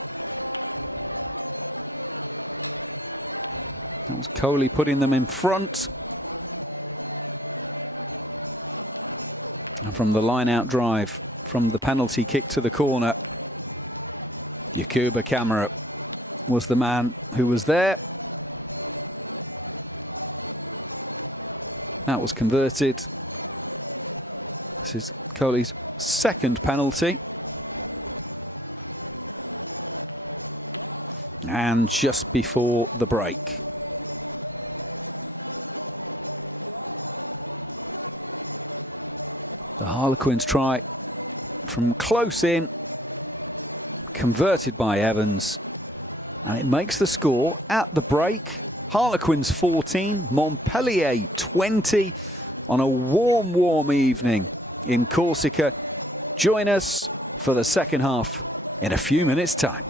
That's Coley putting them in front. And from the line-out drive, from the penalty kick to the corner, Yakuba Camara was the man who was there. That was converted. This is Coley's second penalty. And just before the break. The Harlequins try from close in, converted by Evans. And it makes the score at the break. Harlequins 14, Montpellier 20 on a warm, warm evening in Corsica. Join us for the second half in a few minutes' time.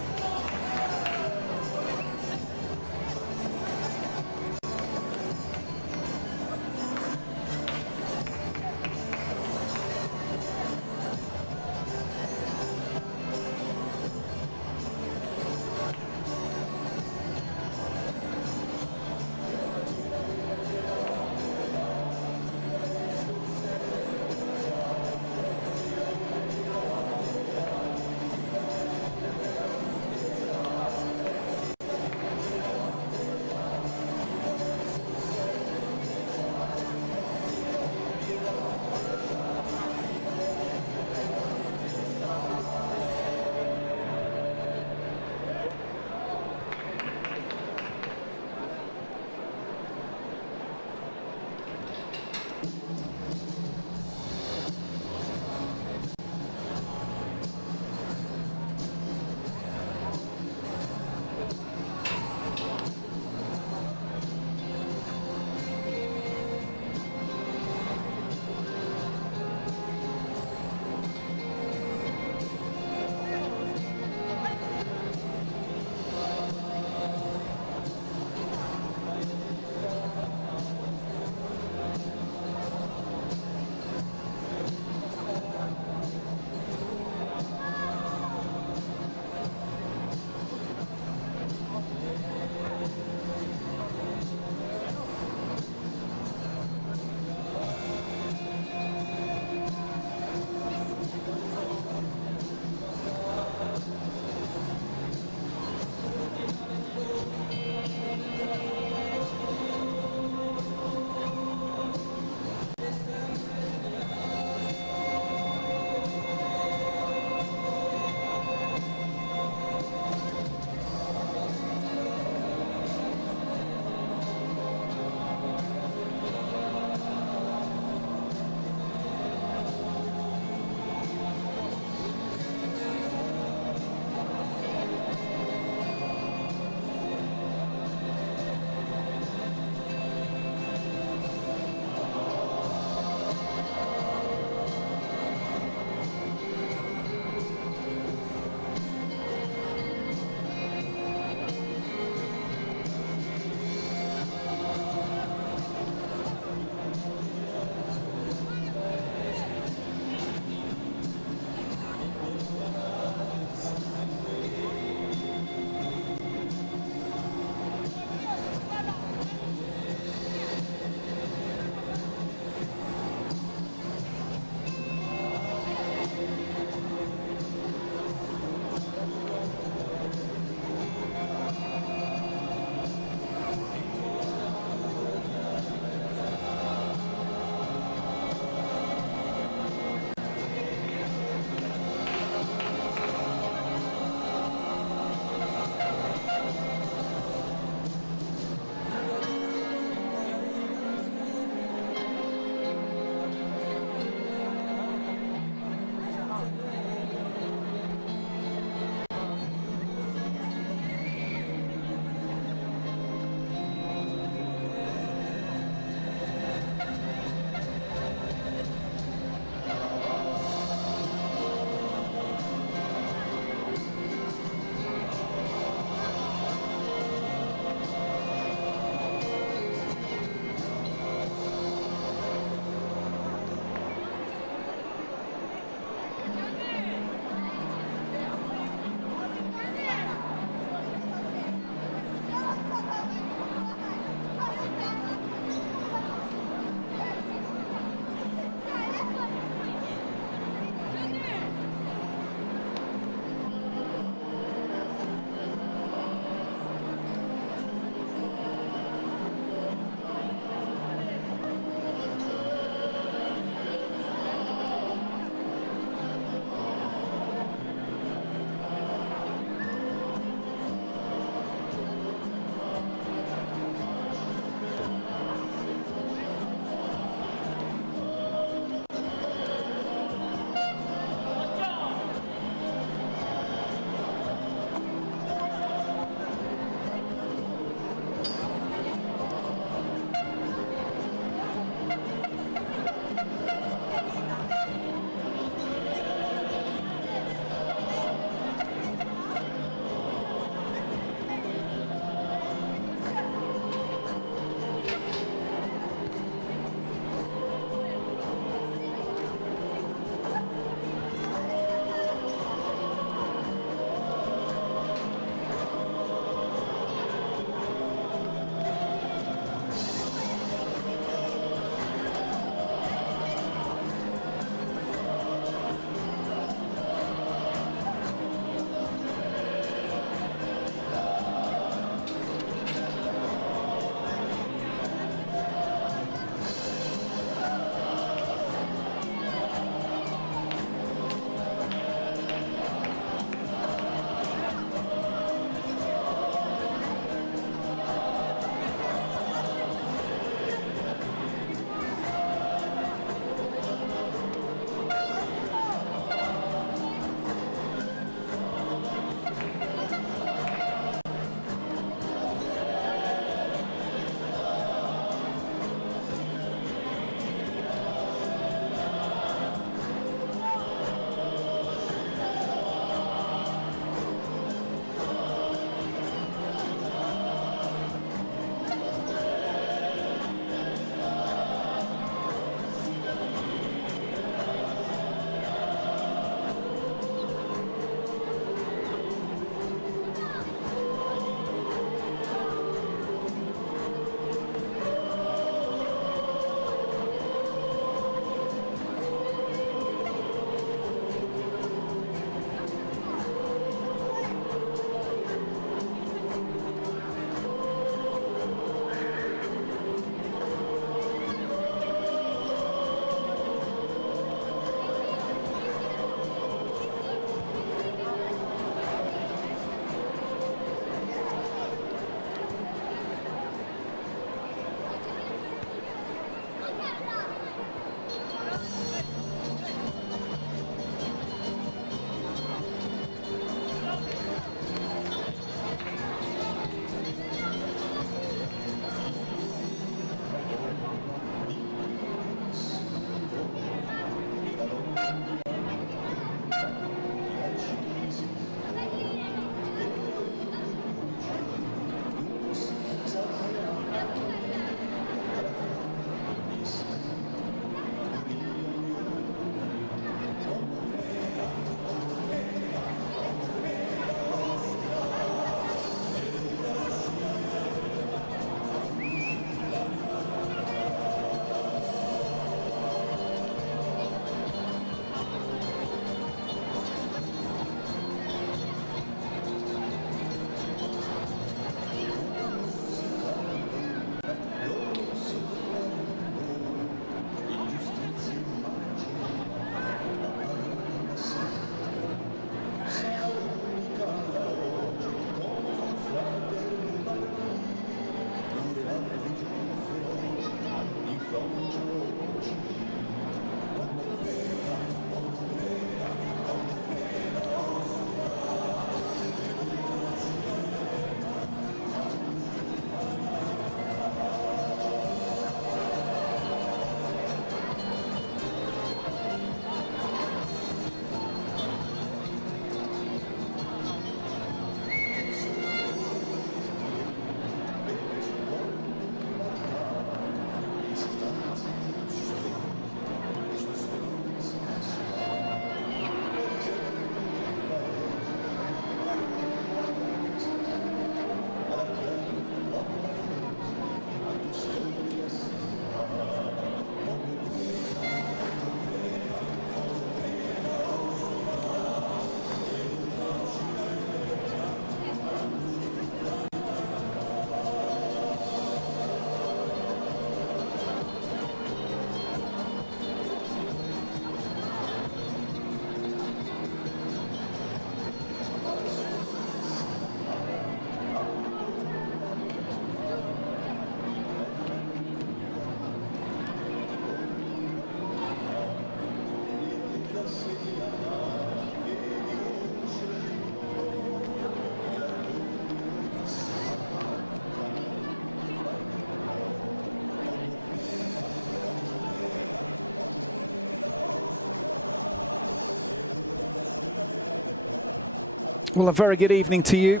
Well, a very good evening to you.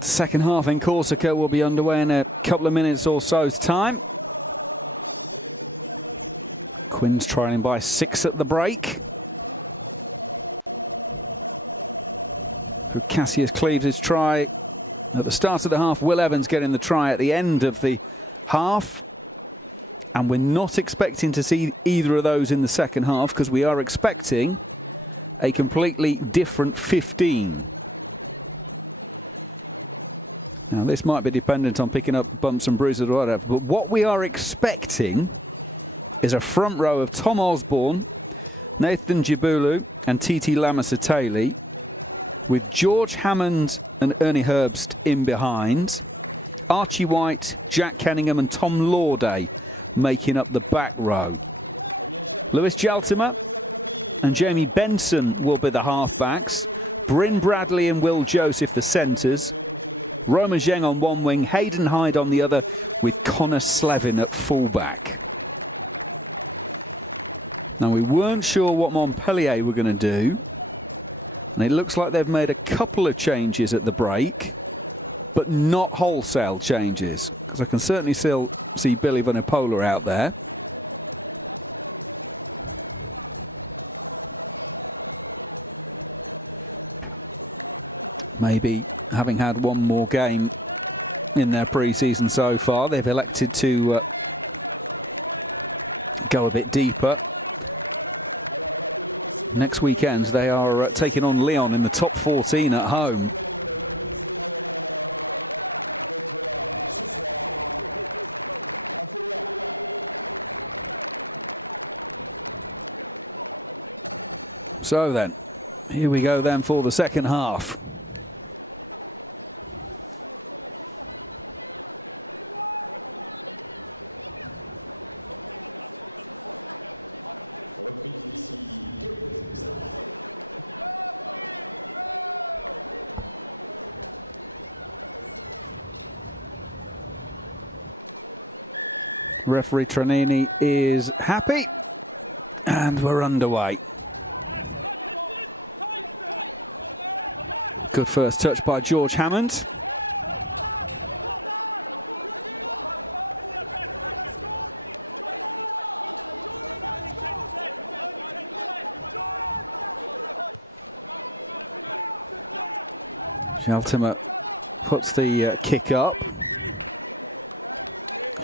Second half in Corsica will be underway in a couple of minutes or so's time. Quins trailing by 6 at the break. But Cassius cleaved his try at the start of the half. Will Evans getting the try at the end of the half. And we're not expecting to see either of those in the second half, because we are expecting a completely different 15. Now, this might be dependent on picking up bumps and bruises or whatever, but what we are expecting is a front row of Tom Osborne, Nathan Jibulu and Titi Lamasateli, with George Hammond and Ernie Herbst in behind, Archie White, Jack Kenningham and Tom Lauday making up the back row. Lewis Jaltimer and Jamie Benson will be the halfbacks. Bryn Bradley and Will Joseph the centres. Roma Zheng on one wing, Hayden Hyde on the other, with Connor Slevin at fullback. Now, we weren't sure what Montpellier were going to do, and it looks like they've made a couple of changes at the break, but not wholesale changes, because I can certainly still see Billy Vunipola out there. Maybe having had one more game in their pre-season so far, they've elected to go a bit deeper. Next weekend they are taking on Lyon in the top 14 at home. So then, here we go then for the second half. Referee Tranini is happy, and we're underway. Good first touch by George Hammond. Jaltimer puts the kick up.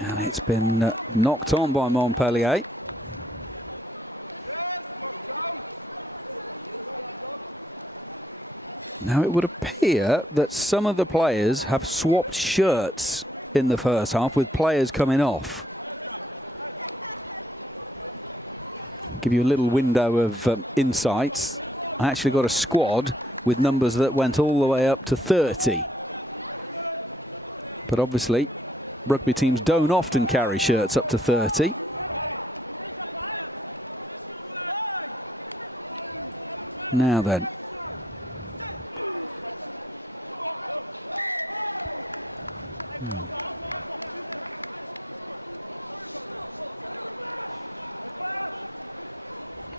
And it's been knocked on by Montpellier. Now, it would appear that some of the players have swapped shirts in the first half, with players coming off. Give you a little window of insights. I actually got a squad with numbers that went all the way up to 30. But obviously, rugby teams don't often carry shirts up to 30. Now then.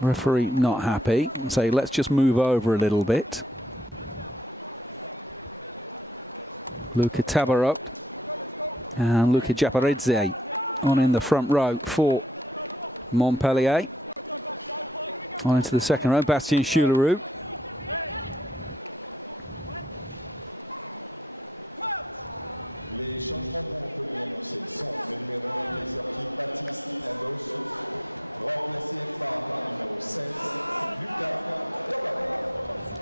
Referee not happy. Say, let's just move over a little bit. Luca Tabarok and Luca Japaridze on in the front row for Montpellier. On into the second row, Bastien Chouleroux.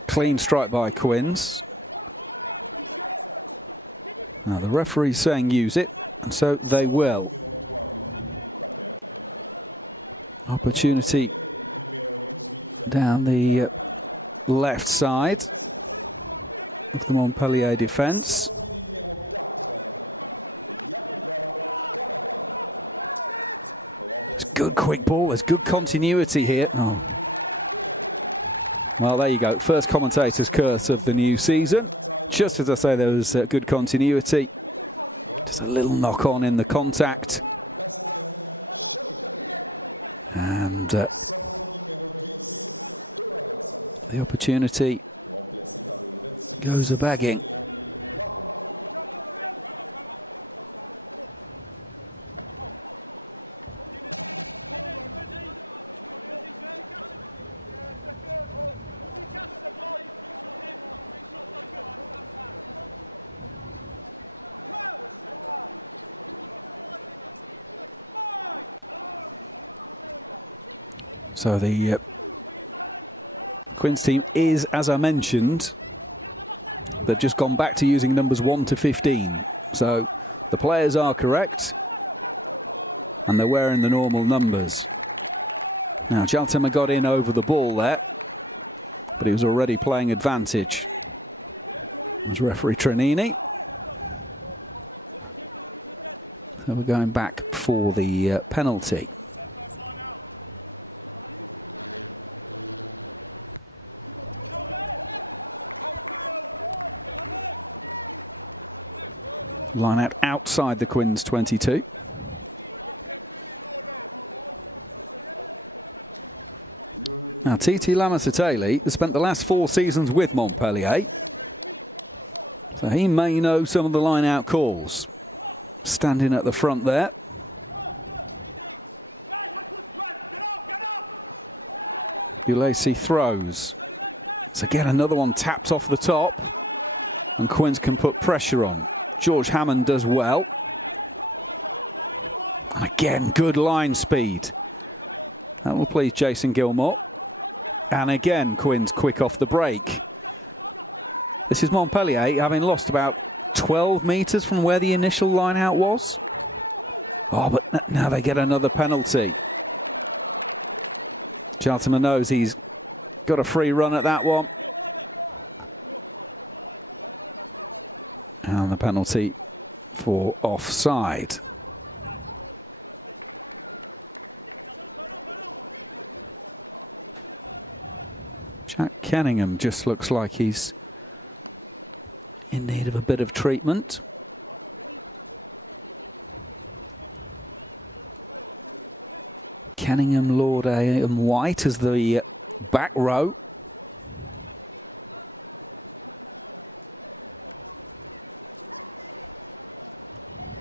Clean strike by Quins. Now, the referee's saying use it, so they will. Opportunity down the left side of the Montpellier defence. It's good quick ball, there's good continuity here. Well, there you go, first commentator's curse of the new season. Just as I say, there was good continuity. Just a little knock on in the contact. And the opportunity Goes a bagging. So the Quins team is, as I mentioned, they've just gone back to using numbers 1 to 15. So the players are correct, and they're wearing the normal numbers. Now, Jaltima got in over the ball there, but he was already playing advantage. There's referee Trenini. So we're going back for the penalty. Line out outside the Quins 22. Now, Titi Lamasateli has spent the last 4 seasons with Montpellier, so he may know some of the line out calls. Standing at the front there. Ulesi throws. So again, another one tapped off the top, and Quins can put pressure on. George Hammond does well. And again, good line speed. That will please Jason Gilmore. And again, Quins quick off the break. This is Montpellier having lost about 12 metres from where the initial line out was. Oh, but now they get another penalty. Jaltima knows he's got a free run at that one. And the penalty for offside. Jack Kenningham just looks like he's in need of a bit of treatment. Kenningham, Lord and White as the back row.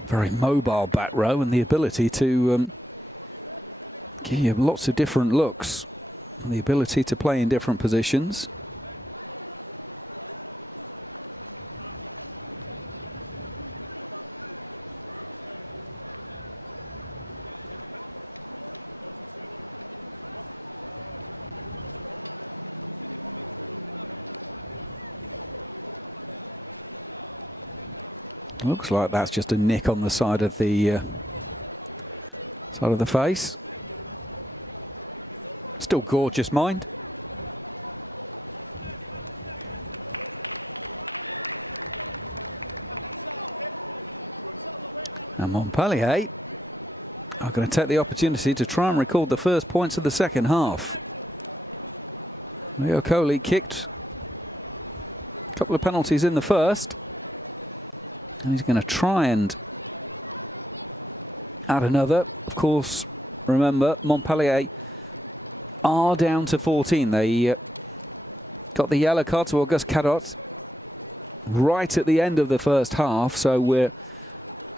Very mobile back row, and the ability to give you lots of different looks, and the ability to play in different positions. Looks like that's just a nick on the side of the face. Still gorgeous, mind. Now Montpellier are going to take the opportunity to try and record the first points of the second half. Rio Coley kicked a couple of penalties in the first. He's going to try and add another. Of course, remember, Montpellier are down to 14. They got the yellow card to Auguste Cadot right at the end of the first half, so we're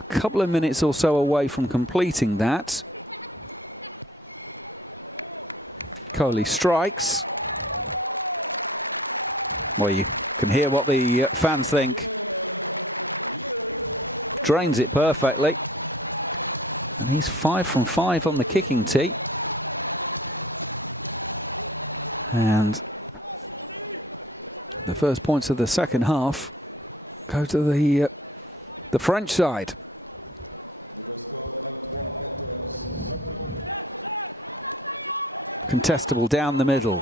a couple of minutes or so away from completing that. Coley strikes. Well, you can hear what the fans think. Drains it perfectly. And he's 5 from 5 on the kicking tee. And the first points of the second half go to the French side. Contestable down the middle.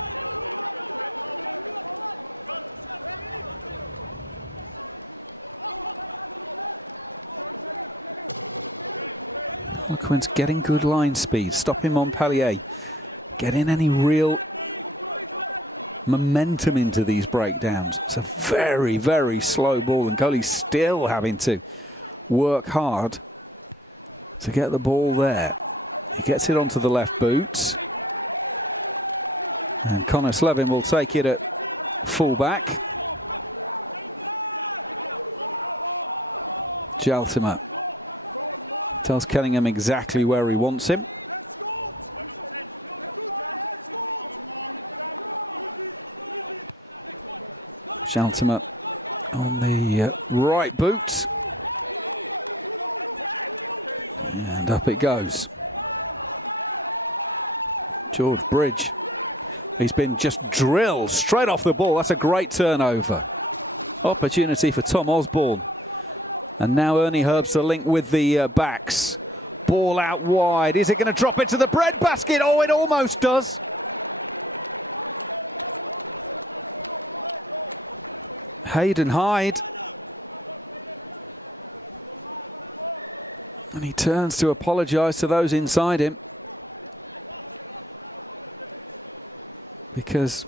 Quins getting good line speed, stopping Montpellier, getting any real momentum into these breakdowns. It's a very, very slow ball, and Coley's still having to work hard to get the ball there. He gets it onto the left boot, and Connor Slevin will take it at full back. Jaltima tells Kellingham exactly where he wants him. Jaltima on the right boot. And up it goes. George Bridge. He's been just drilled straight off the ball. That's a great turnover. Opportunity for Tom Osborne. And now Ernie Herbst the link with the backs. Ball out wide. Is it going to drop into the breadbasket? Oh, it almost does. Hayden Hyde. And he turns to apologise to those inside him. Because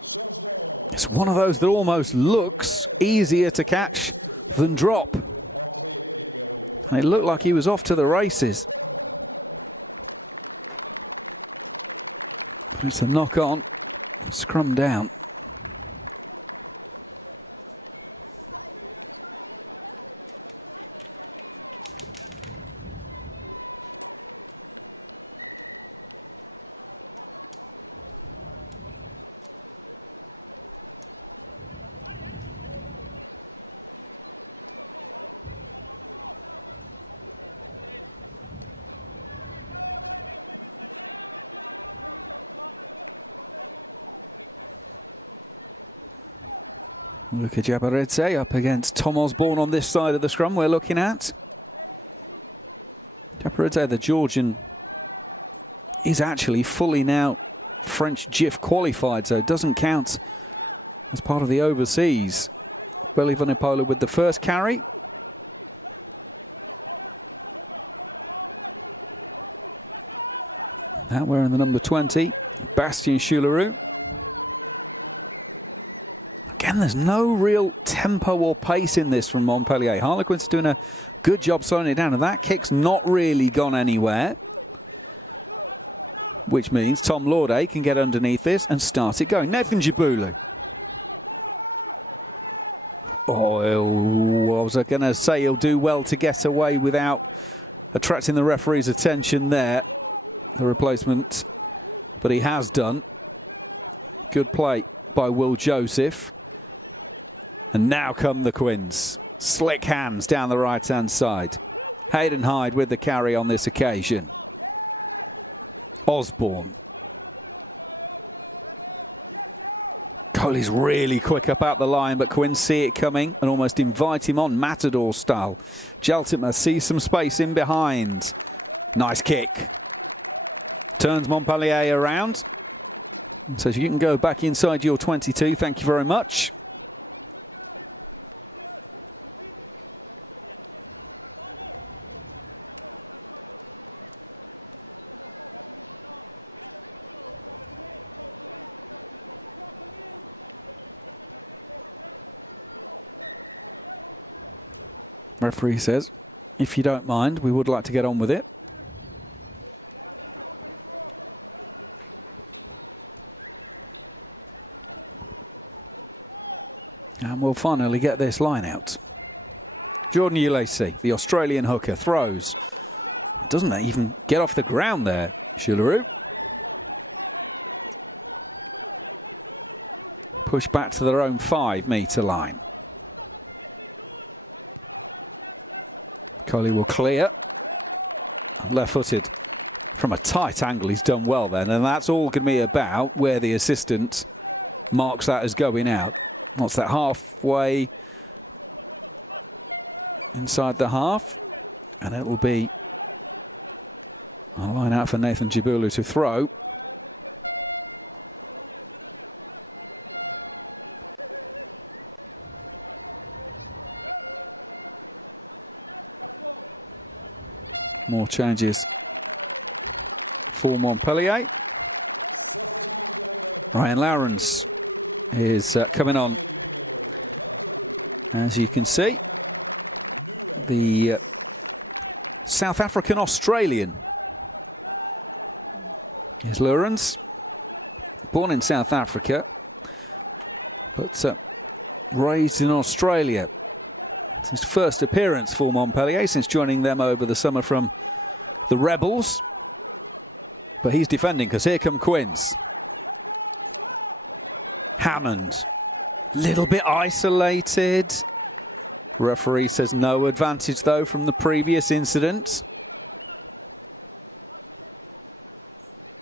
it's one of those that almost looks easier to catch than drop. And it looked like he was off to the races. It's a knock on, scrum down. Luka Jabaridze up against Tom Osborne on this side of the scrum we're looking at. Jabaridze, the Georgian, is actually fully now French GIF qualified, so it doesn't count as part of the overseas. Billy Vunipola with the first carry. That wearing the number 20, Bastien Chouleroux. Again, there's no real tempo or pace in this from Montpellier. Harlequins doing a good job slowing it down, and that kick's not really gone anywhere. Which means Tom Lauday can get underneath this and start it going. Nathan Jabulu. Oh, I was going to say he'll do well to get away without attracting the referee's attention there. The replacement, but he has done. Good play by Will Joseph. And now come the Quins. Slick hands down the right-hand side. Hayden Hyde with the carry on this occasion. Osborne. Coley's really quick up out the line, but Quins see it coming and almost invite him on Matador style. Jaltima sees some space in behind. Nice kick. Turns Montpellier around. And says you can go back inside your 22, thank you very much. Referee says, if you don't mind, we would like to get on with it. And we'll finally get this line out. Jordan Ulesi, the Australian hooker, throws. Doesn't even get off the ground there, Chouleroux. Push back to their own 5-metre line. Coley will clear. Left-footed from a tight angle. He's done well then, and that's all going to be about where the assistant marks that as going out. What's that, halfway inside the half? And it will be a line out for Nathan Jabulu to throw. More changes for Montpellier. Ryan Lawrence is coming on. As you can see, the South African Australian is Lawrence, born in South Africa, but raised in Australia. It's his first appearance for Montpellier since joining them over the summer from the Rebels. But he's defending because here come Quins. Hammond, a little bit isolated. Referee says no advantage though from the previous incident.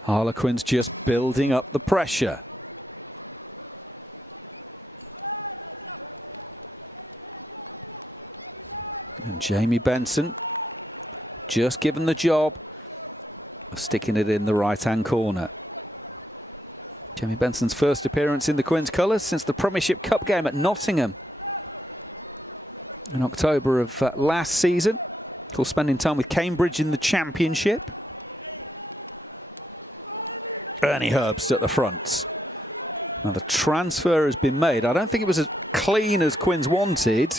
Harlequins just building up the pressure. And Jamie Benson just given the job of sticking it in the right-hand corner. Jamie Benson's first appearance in the Quins colours since the Premiership Cup game at Nottingham in October of last season, before spending time with Cambridge in the Championship. Ernie Herbst at the front. Now the transfer has been made. I don't think it was as clean as Quins wanted.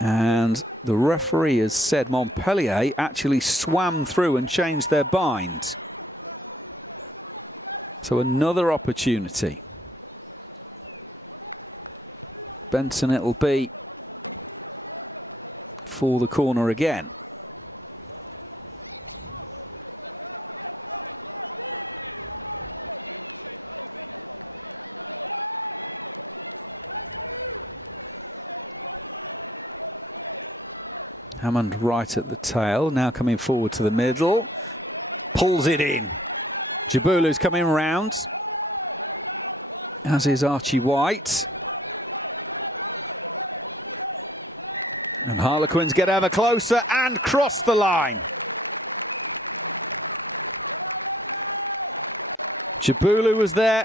And the referee has said Montpellier actually swam through and changed their bind. So another opportunity. Benson it'll be for the corner again. Hammond right at the tail, now coming forward to the middle. Pulls it in. Jabulu's coming round, as is Archie White. And Harlequins get ever closer and cross the line. Jabulu was there.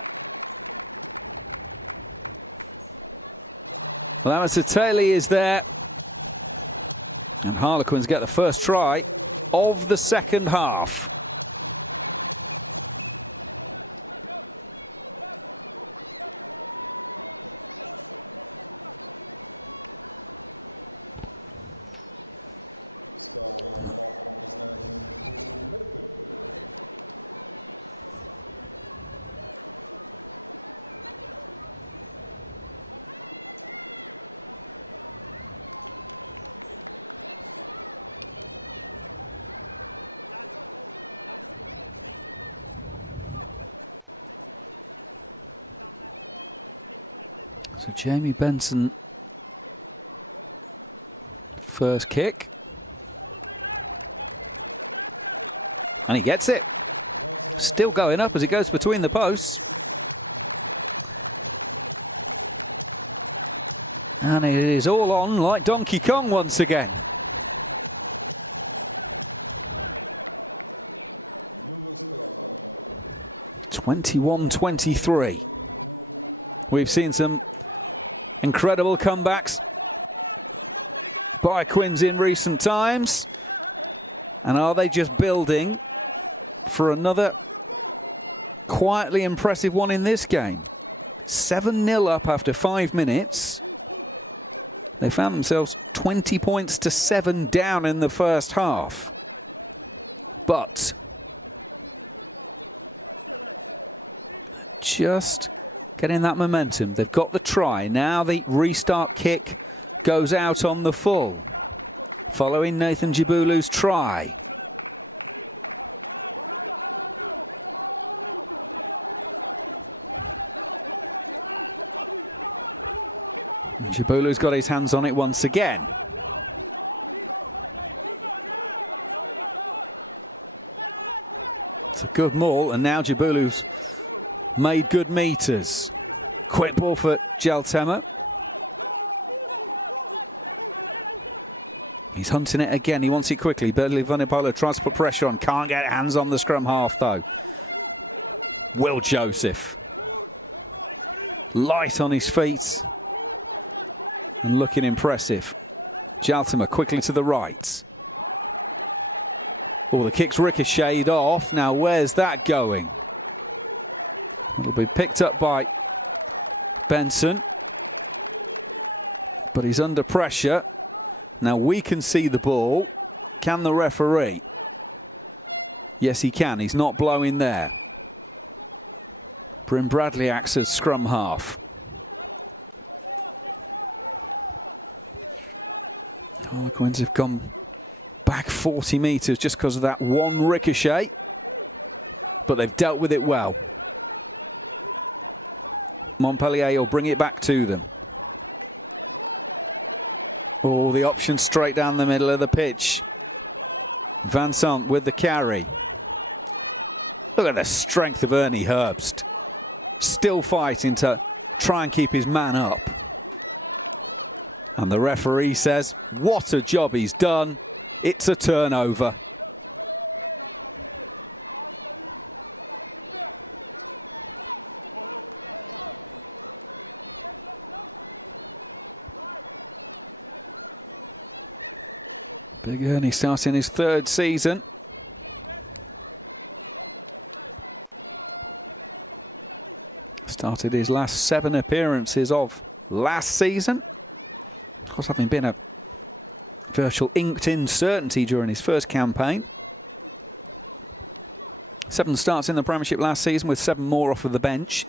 Lamasitele is there. And Harlequins get the first try of the second half. So Jamie Benson, first kick. And he gets it. Still going up as he goes between the posts. And it is all on like Donkey Kong once again. (21-23). We've seen some incredible comebacks by Quins in recent times. And are they just building for another quietly impressive one in this game? 7-0 up after 5 minutes. They found themselves 20 points to 7 down in the first half. But just getting that momentum. They've got the try. Now the restart kick goes out on the full, following Nathan Jabulu's try. Jabulu's got his hands on it once again. It's a good maul, and now Jabulu's made good meters. Quick ball for Jaltema. He's hunting it again. He wants it quickly. Berli Vunipola tries to put pressure on. Can't get hands on the scrum half, though. Will Joseph. Light on his feet. Looking impressive. Jaltema quickly to the right. Oh, the kick's ricocheted off. Now, where's that going? It'll be picked up by Benson. But he's under pressure. Now we can see the ball. Can the referee? Yes, he can. He's not blowing there. Bryn Bradley acts as scrum half. Harlequins have gone back 40 metres just because of that one ricochet, but they've dealt with it well. Montpellier will bring it back to them. Oh, the option straight down the middle of the pitch. Vincent with the carry. Look at the strength of Ernie Herbst. Still fighting to try and keep his man up. And the referee says, what a job he's done. It's a turnover. Big Ernie starting his third season. Started his last 7 appearances of last season. Of course, having been a virtual inked-in certainty during his first campaign. 7 starts in the Premiership last season, with 7 more off of the bench.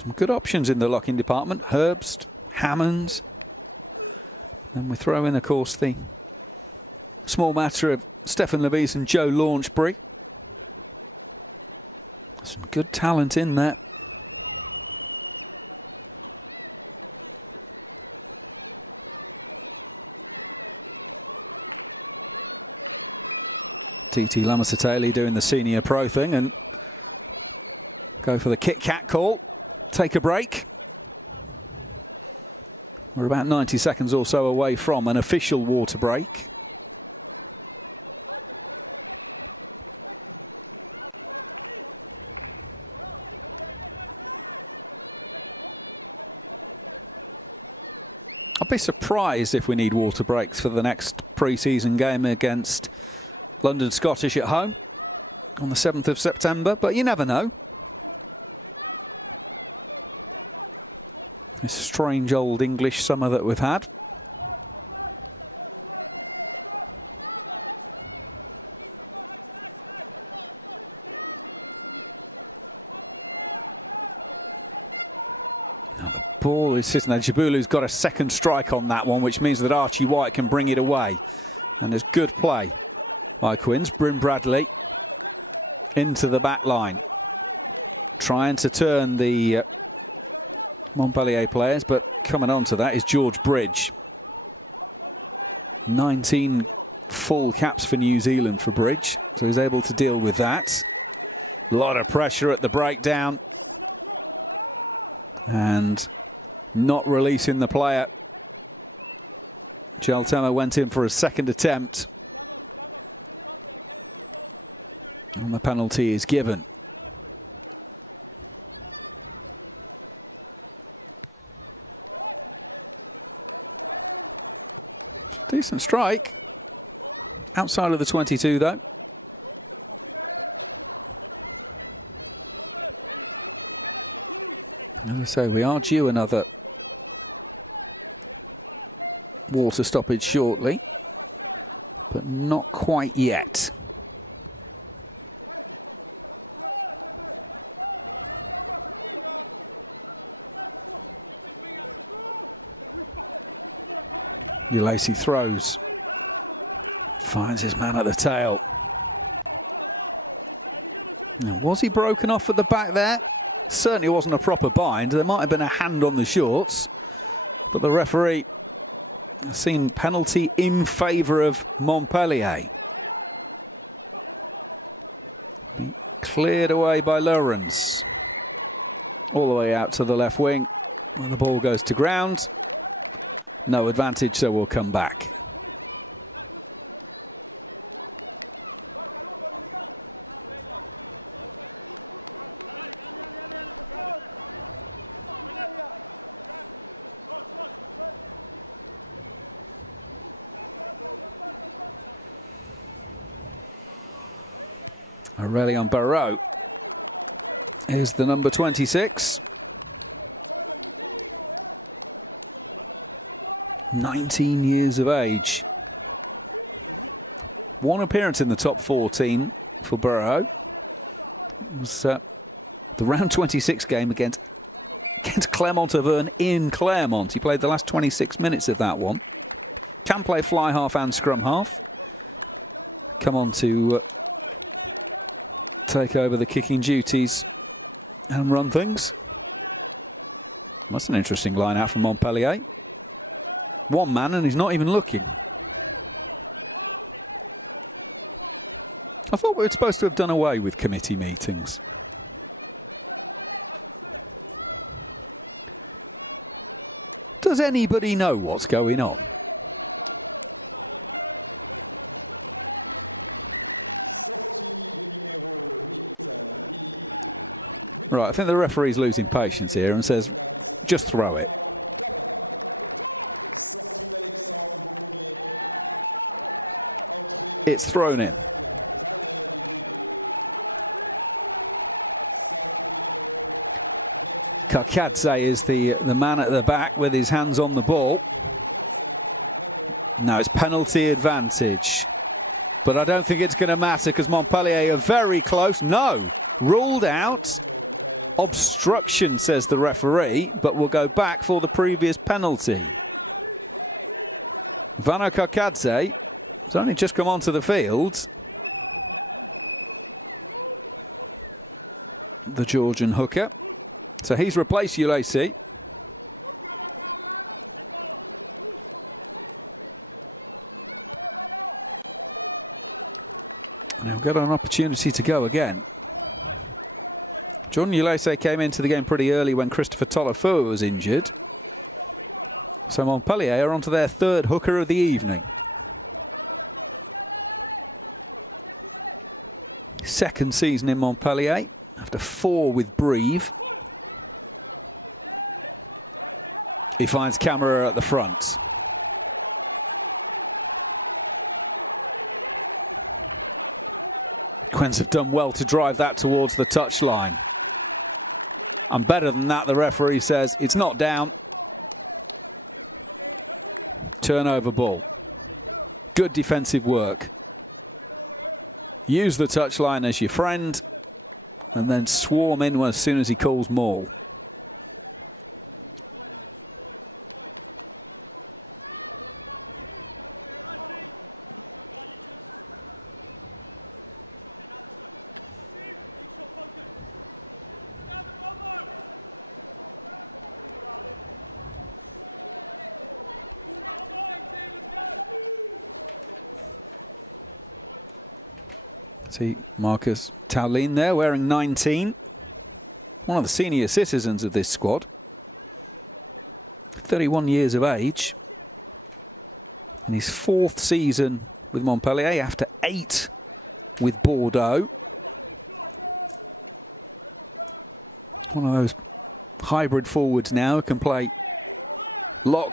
Some good options in the locking department. Herbst, Hammonds. And we throw in, of course, the small matter of Stefan Levis and Joe Launchbury. Some good talent in there. TT Lamasateli doing the senior pro thing and go for the Kit Kat call. Take a break. We're about 90 seconds or so away from an official water break. I'll be surprised if we need water breaks for the next pre-season game against London Scottish at home on the 7th of September, but you never know. This strange old English summer that we've had. Ball is sitting there. Jabulu's got a second strike on that one, which means that Archie White can bring it away. And there's good play by Quins. Bryn Bradley into the back line, trying to turn the Montpellier players, but coming on to that is George Bridge. 19 full caps for New Zealand for Bridge, so he's able to deal with that. A lot of pressure at the breakdown and not releasing the player. Cheltenham went in for a second attempt and the penalty is given. Decent strike. Outside of the 22 though. So we are due another water stoppage shortly, but not quite yet. Lacey throws, finds his man at the tail. Was he broken off at the back there? Certainly wasn't a proper bind. There might have been a hand on the shorts, but the referee has seen penalty in favour of Montpellier. Cleared away by Lawrence, all the way out to the left wing, and the ball goes to ground. No advantage, so we'll come back. Aurelian Barrault is the number 26. 19 years of age. One appearance in the top 14 for Barrault. It was the round 26 game against Clermont-Auvergne in Clermont. He played the last 26 minutes of that one. Can play fly half and scrum half. Come on to take over the kicking duties and run things. That's an interesting line out from Montpellier. One man and he's not even looking. I thought we were supposed to have done away with committee meetings. Does anybody know what's going on? Right, I think the referee's losing patience here and says, just throw it. It's thrown in. Kakadze is the man at the back with his hands on the ball. No, it's penalty advantage. But I don't think it's going to matter because Montpellier are very close. No, ruled out. Obstruction, says the referee, but we'll go back for the previous penalty. Vano Kakadze has only just come onto the field. The Georgian hooker. So he's replaced Ulesi. Now got an opportunity to go again. Jordan Ulesi came into the game pretty early when Christopher Tolofua was injured. So Montpellier are onto their third hooker of the evening. Second season in Montpellier after 4 with Brive. He finds Camera at the front. Quins have done well to drive that towards the touchline. And better than that, the referee says it's not down. Turnover ball. Good defensive work. Use the touchline as your friend and then swarm in as soon as he calls maul. See Marcus Taulin there wearing 19. One of the senior citizens of this squad. 31 years of age. And his 4th season with Montpellier after 8 with Bordeaux. One of those hybrid forwards now who can play lock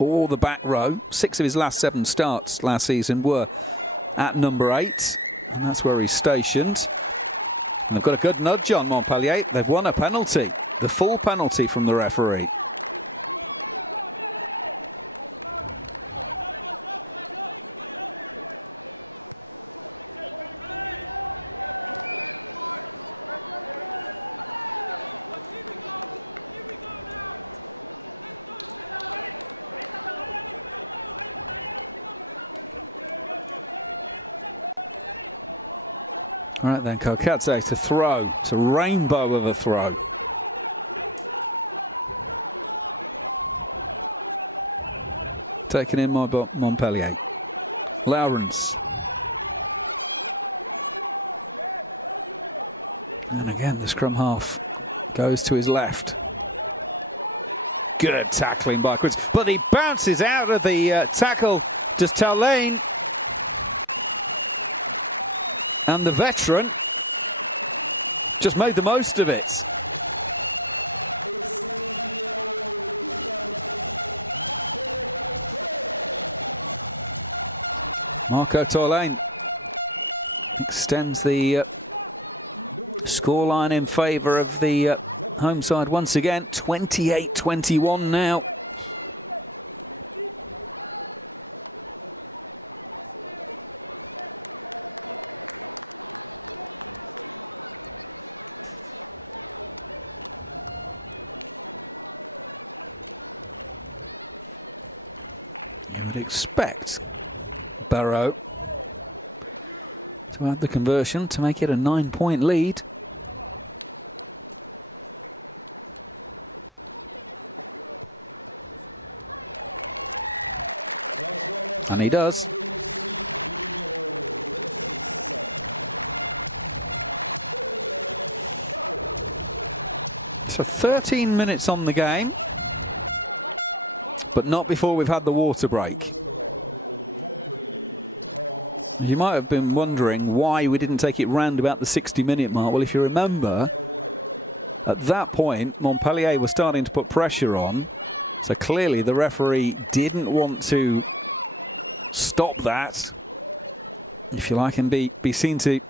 or the back row. 6 of his last 7 starts last season were at number 8. And that's where he's stationed. And they've got a good nudge on Montpellier. They've won a penalty, the full penalty from the referee. Right then, Kakadze to throw. It's a rainbow of a throw. Taken in by Montpellier. Lawrence. And again, the scrum half goes to his left. Good tackling backwards, but he bounces out of the tackle. Does Taulin? And the veteran just made the most of it. Marco Taulin extends the scoreline in favour of the home side once again. 28-21 now. expect Barrow to have the conversion to make it a 9-point lead. And he does. So 13 minutes on the game, but not before we've had the water break. You might have been wondering why we didn't take it round about the 60-minute mark. Well, if you remember, at that point, Montpellier was starting to put pressure on. So clearly the referee didn't want to stop that, if you like, and be seen to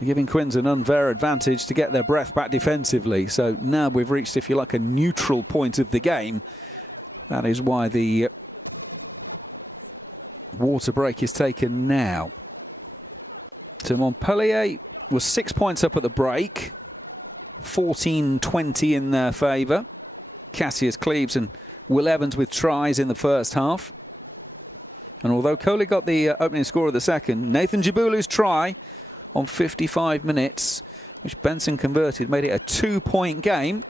be giving Quins an unfair advantage to get their breath back defensively. So now we've reached, if you like, a neutral point of the game. That is why the water break is taken now. So Montpellier was 6 points up at the break, 14-20 in their favour. Cassius Cleves and Will Evans with tries in the first half. And although Coley got the opening score of the second, Nathan Jabulu's try on 55 minutes, which Benson converted, made it a 2-point game.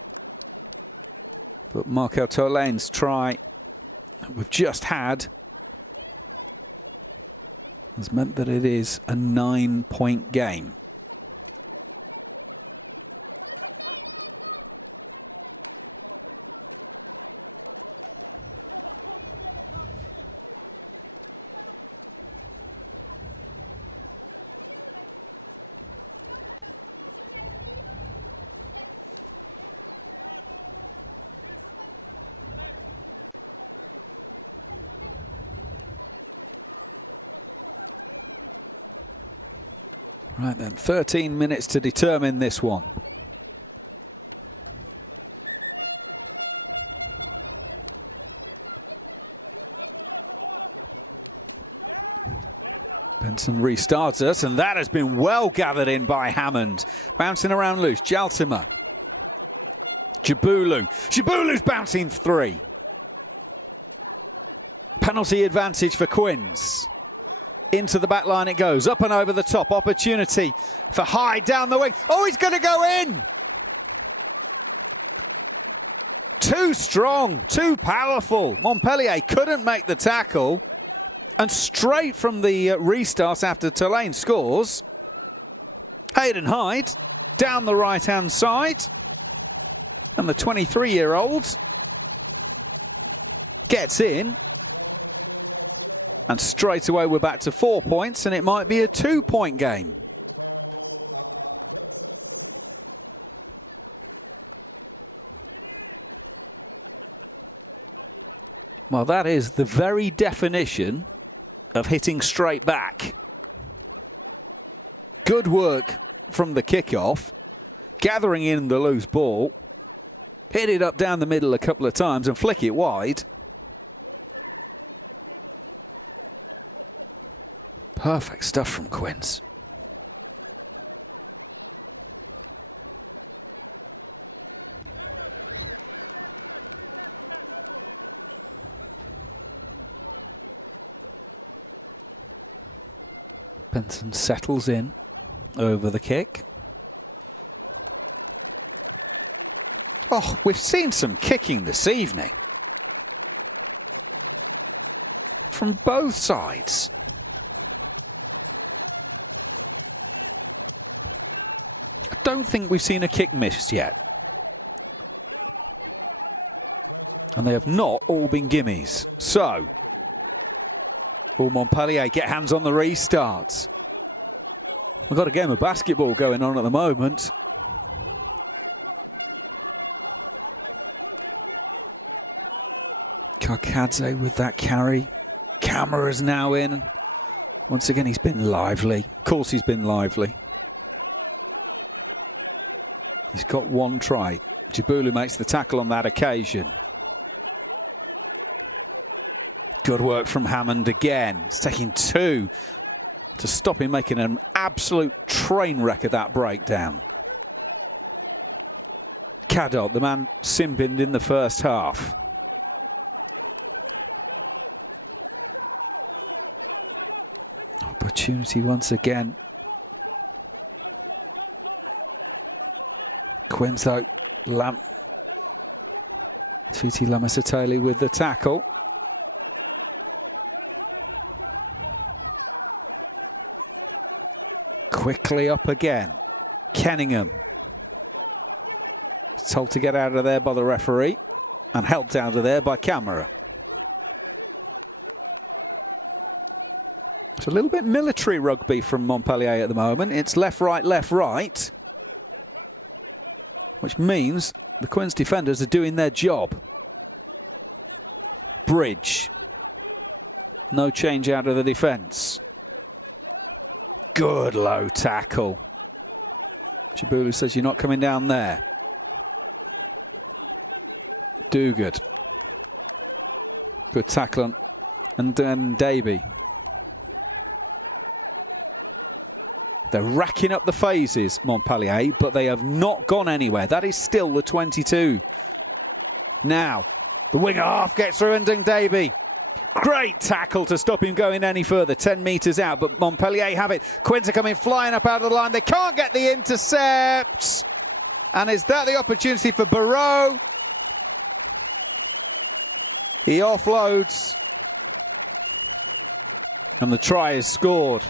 But Marco Tolain's try we've just had has meant that it is a 9-point game. Right then, 13 minutes to determine this one. Benson restarts us, and that has been well gathered in by Hammond. Bouncing around loose, Jaltima. Jabulu's bouncing three. Penalty advantage for Quins. Into the back line it goes, up and over the top. Opportunity for Hyde down the wing. Oh, he's going to go in! Too strong, too powerful. Montpellier couldn't make the tackle. And straight from the restart after Tolain scores, Hayden Hyde down the right-hand side. And the 23-year-old gets in. And straight away we're back to 4 points, and it might be a 2-point game. Well, that is the very definition of hitting straight back. Good work from the kickoff, gathering in the loose ball, hit it up down the middle a couple of times and flick it wide. Perfect stuff from Quins. Benson settles in over the kick. Oh, we've seen some kicking this evening from both sides. Don't think we've seen a kick missed yet. And they have not all been gimmies. So, will Montpellier get hands on the restarts? We've got a game of basketball going on at the moment. Karkadze with that carry. Camera's now in. Once again, he's been lively. Of course he's been lively. He's got one try. Jabulu makes the tackle on that occasion. Good work from Hammond again. It's taking two to stop him making an absolute train wreck of that breakdown. Cadot, the man sin-binned in the first half. Opportunity once again. Quins though, Titi Lamasatoli with the tackle. Quickly up again. Kenningham. Told to get out of there by the referee and helped out of there by camera. It's a little bit military rugby from Montpellier at the moment. It's left, right, which means the Quins defenders are doing their job. Bridge. No change out of the defence. Good low tackle. Jabulu says you're not coming down there. Good. Good tackle. And then Davey. They're racking up the phases, Montpellier, but they have not gone anywhere. That is still the 22. Now, the winger half gets through, and Davey. Great tackle to stop him going any further, 10 metres out, but Montpellier have it. Quins are coming flying up out of the line. They can't get the intercept. And is that the opportunity for Barreau? He offloads. And the try is scored.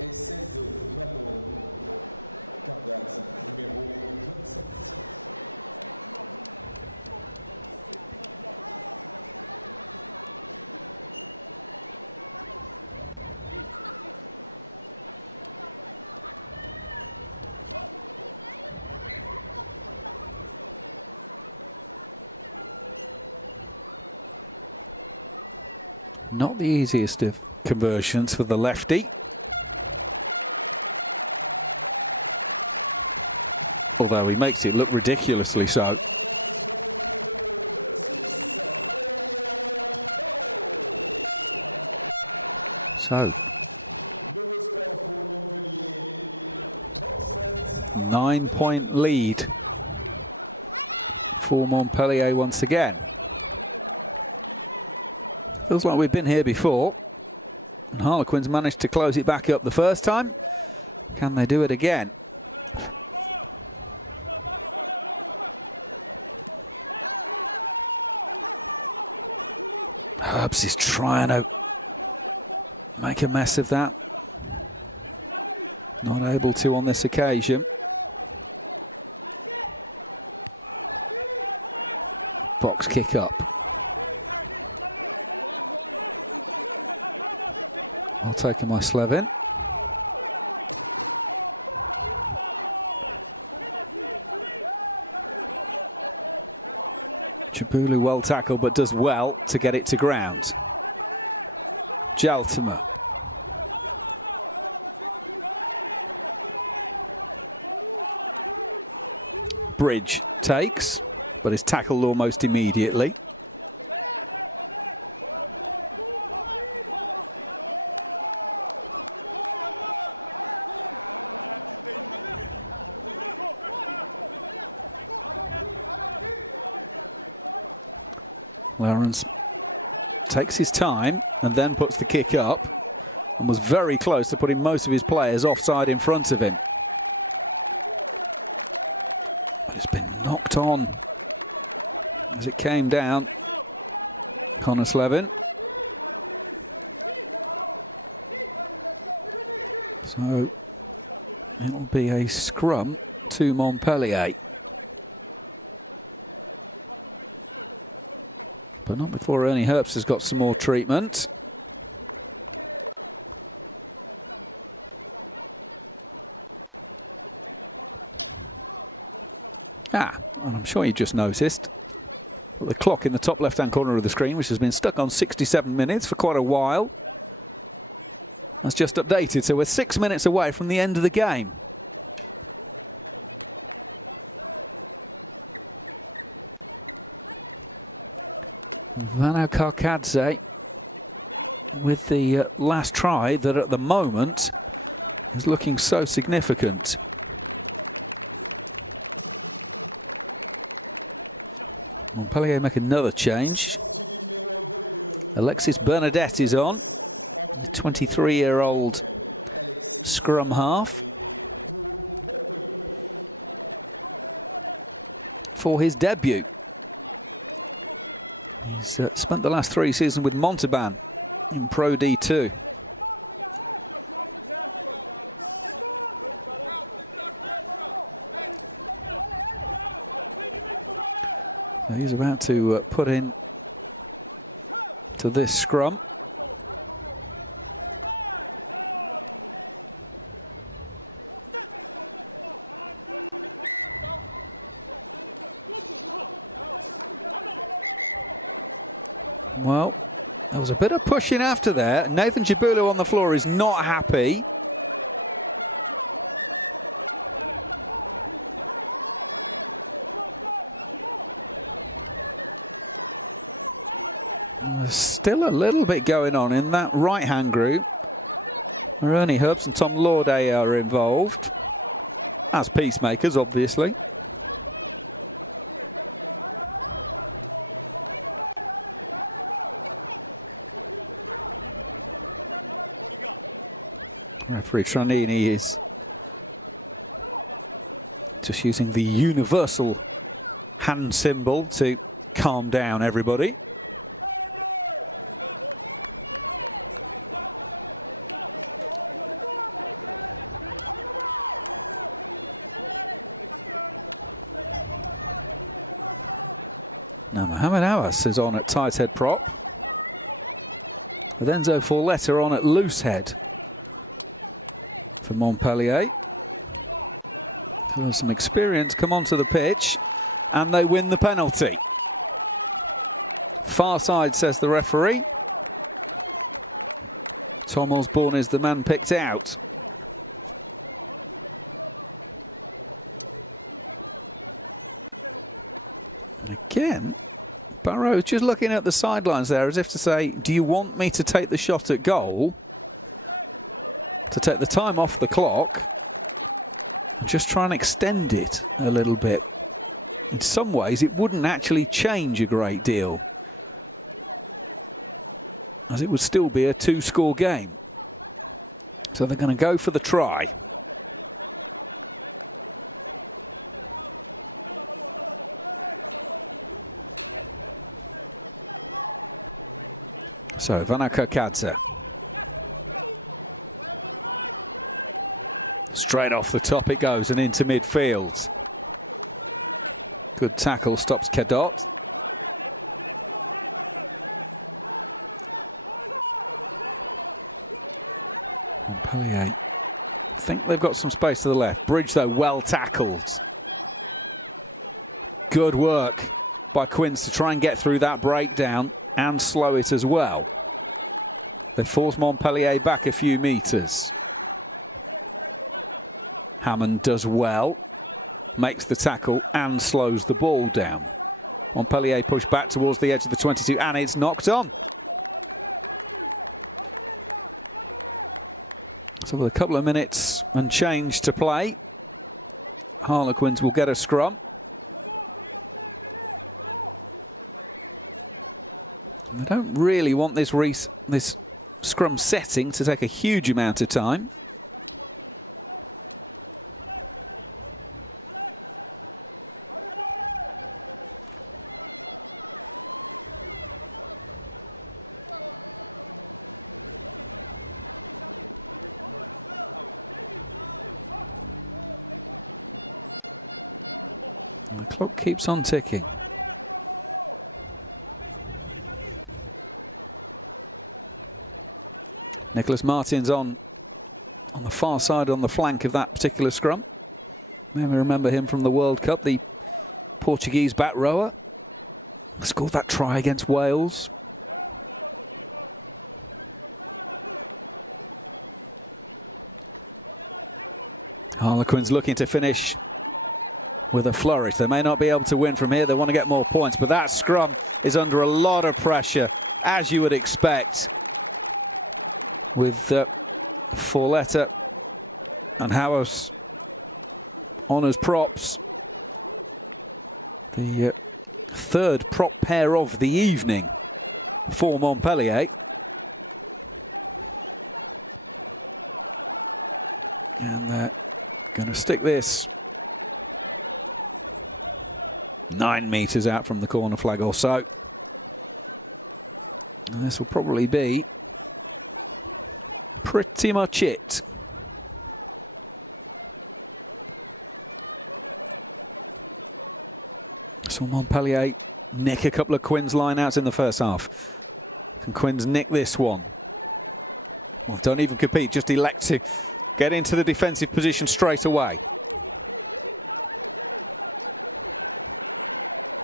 Essai de Mano Cardas, numéro 27. Not the easiest of conversions for the lefty. Although he makes it look ridiculously so. So, 9-point lead for Montpellier once again. Feels like we've been here before. And Harlequins managed to close it back up the first time. Can they do it again? Herbs is trying to make a mess of that. Not able to on this occasion. Box kick up. I'll take a Slevin. Jabulu well tackled, but does well to get it to ground. Jaltima. Bridge takes, but is tackled almost immediately. Lawrence takes his time and then puts the kick up, and was very close to putting most of his players offside in front of him. It's been knocked on as it came down. Connor Slevin. So that will be a scrum to Montpellier. But not before Ernie Herbst has got some more treatment. I'm sure you just noticed the clock in the top left-hand corner of the screen, which has been stuck on 67 minutes for quite a while, has just updated, so we're 6 minutes away from the end of the game. Vano Karkadze with the last try that at the moment is looking so significant. Montpellier make another change. Alexis Bernadette is on, the 23-year-old scrum half, for his debut. He's spent the last 3 seasons with Montauban in Pro D2. He's about to put in to this scrum. Well, there's a bit of pushing after there. Nathan Jabulu on the floor is not happy. There's still a little bit going on in that right-hand group. Ernie Herbst and Tom Lauday are involved, as peacemakers, obviously. Referee Tronini is just using the universal hand symbol to calm down everybody. Mohamed Awas is on at tight head prop, with Enzo Folletta on at loose head for Montpellier. There's some experience come onto the pitch and they win the penalty. Far side, says the referee. Tom Osborne is the man picked out. Again, Barrow just looking at the sidelines there as if to say, do you want me to take the shot at goal, to take the time off the clock, and just try and extend it a little bit? In some ways it wouldn't actually change a great deal, as it would still be a 2-score game. So they're going to go for the try. So Vano Karkadze. Straight off the top it goes and into midfield. Good tackle, stops Cadot. I think they've got some space to the left. Bridge though, well tackled. Good work by Quince to try and get through that breakdown and slow it as well. They force Montpellier back a few metres. Hammond does well, makes the tackle and slows the ball down. Montpellier push back towards the edge of the 22 and it's knocked on. So with a couple of minutes and change to play, Harlequins will get a scrum. I don't really want this scrum setting to take a huge amount of time. The clock keeps on ticking. Nicholas Martins on the far side on the flank of that particular scrum. Maybe remember him from the World Cup, the Portuguese back rower. Scored that try against Wales. Harlequins looking to finish with a flourish. They may not be able to win from here. They want to get more points, but that scrum is under a lot of pressure, as you would expect, with Folletta and Howes on as props. The third prop pair of the evening for Montpellier. And going to stick this 9 meters out from the corner flag or so. And this will probably be pretty much it. So Montpellier nick a couple of Quinn's line-outs in the first half. And Quinn's nick this one. Don't even compete, just elect to get into the defensive position straight away.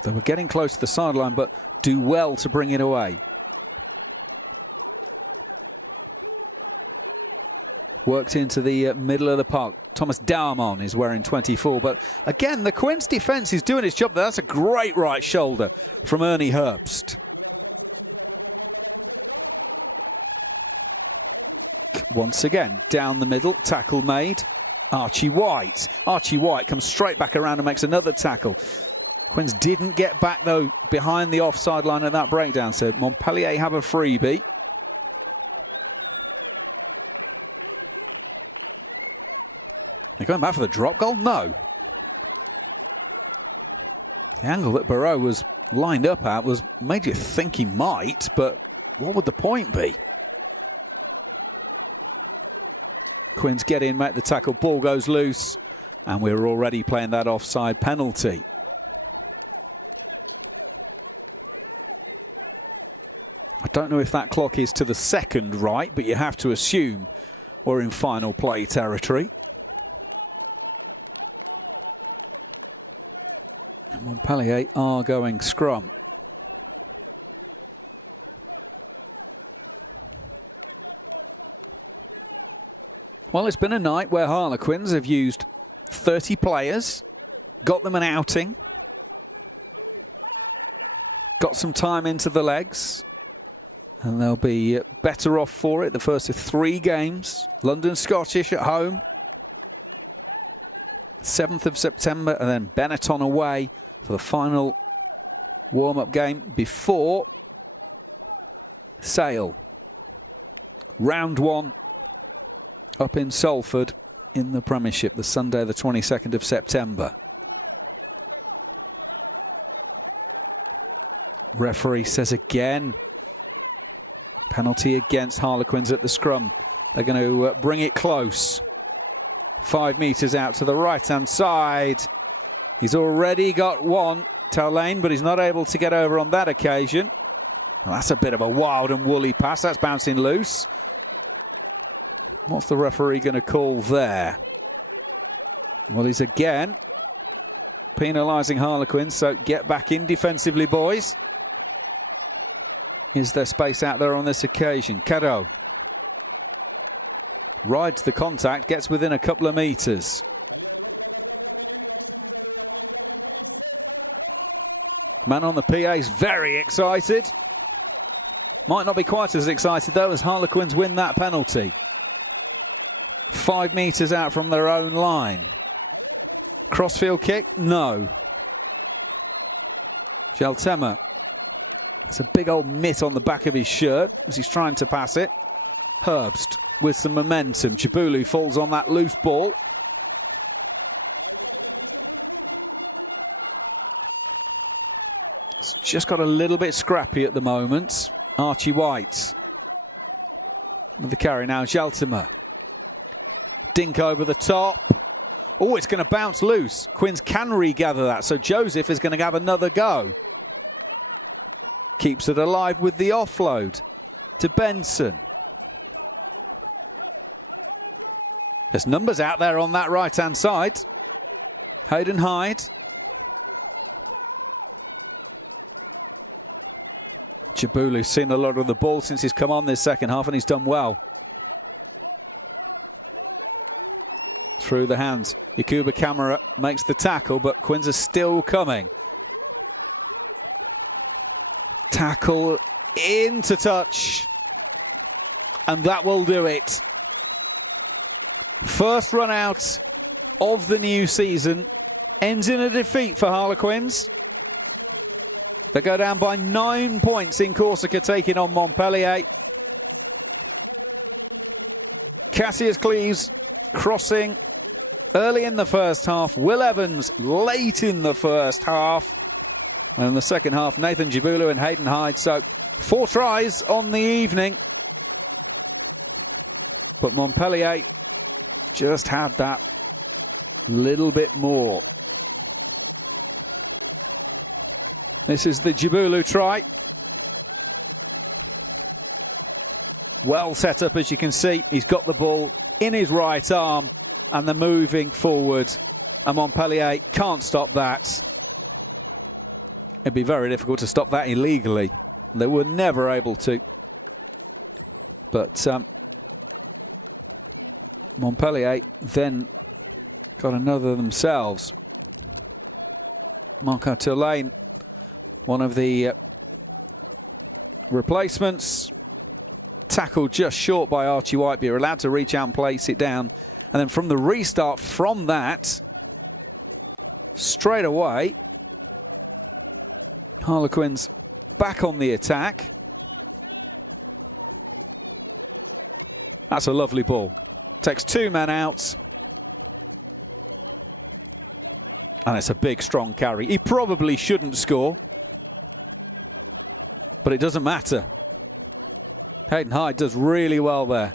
They were getting close to the sideline, but do well to bring it away. Worked into the middle of the park. Thomas Darmon is wearing 24, but again, the Quinn's defence is doing its job. That's a great right shoulder from Ernie Herbst. Once again, down the middle, tackle made. Archie White. Archie White comes straight back around and makes another tackle. Quins didn't get back, though, behind the offside line of that breakdown, so Montpellier have a freebie. You're going back for the drop goal? No. The angle that Barreau was lined up at was made you think he might, but what would the point be? Quins get in, make the tackle, ball goes loose, and we're already playing that offside penalty. I don't know if that clock is to the second right, but you have to assume we're in final play territory. Montpellier are going scrum. Well, it's been a night where Harlequins have used 30 players, got them an outing, got some time into the legs, and they'll be better off for it. The first of 3 games, London Scottish at home, 7th of September, and then Benetton away for the final warm-up game before Sale. Round 1 up in Salford in the Premiership, the Sunday the 22nd of September. Referee says again, penalty against Harlequins at the scrum. They're going to bring it close. 5 meters out to the right-hand side. He's already got one, Towlane, but he's not able to get over on that occasion. That's a bit of a wild and woolly pass. That's bouncing loose. What's the referee going to call there? Well, he's again penalising Harlequins, so get back in defensively, boys. Is there space out there on this occasion? Cadeau rides the contact, gets within a couple of meters. Man on the PA is very excited. Might not be quite as excited, though, as Harlequins win that penalty. 5 meters out from their own line. Crossfield kick? No. Jaltema. It's a big old mitt on the back of his shirt as he's trying to pass it. Herbst with some momentum. Jabulu falls on that loose ball. It's just got a little bit scrappy at the moment. Archie White. And the carry now, Jaltema. Dink over the top. Oh, it's going to bounce loose. Quins can regather that, so Joseph is going to have another go. Keeps it alive with the offload to Benson. There's numbers out there on that right-hand side. Hayden Hyde. Jabulu's seen a lot of the ball since he's come on this second half, and he's done well. through the hands. Yakuba Kamara makes the tackle, but Quins are still coming. Tackle into touch, and that will do it. First run out of the new season ends in a defeat for Harlequins. They go down by 9 points in Corsica, taking on Montpellier. Cassius Cleves crossing early in the first half. Will Evans late in the first half. And in the second half, Nathan Jibulu and Hayden Hyde. So 4 tries on the evening. But Montpellier just had that little bit more. This is the Jibulu try. Well set up, as you can see. He's got the ball in his right arm and they're moving forward. And Montpellier can't stop that. It'd be very difficult to stop that illegally. They were never able to. But Montpellier then got another themselves. Marco Tulane, one of the replacements, tackled just short by Archie White, but you're allowed to reach out and place it down. And then from the restart from that, straight away, Harlequins back on the attack. That's a lovely ball. Takes 2 men out. And it's a big, strong carry. He probably shouldn't score, but it doesn't matter. Hayden Hyde does really well there.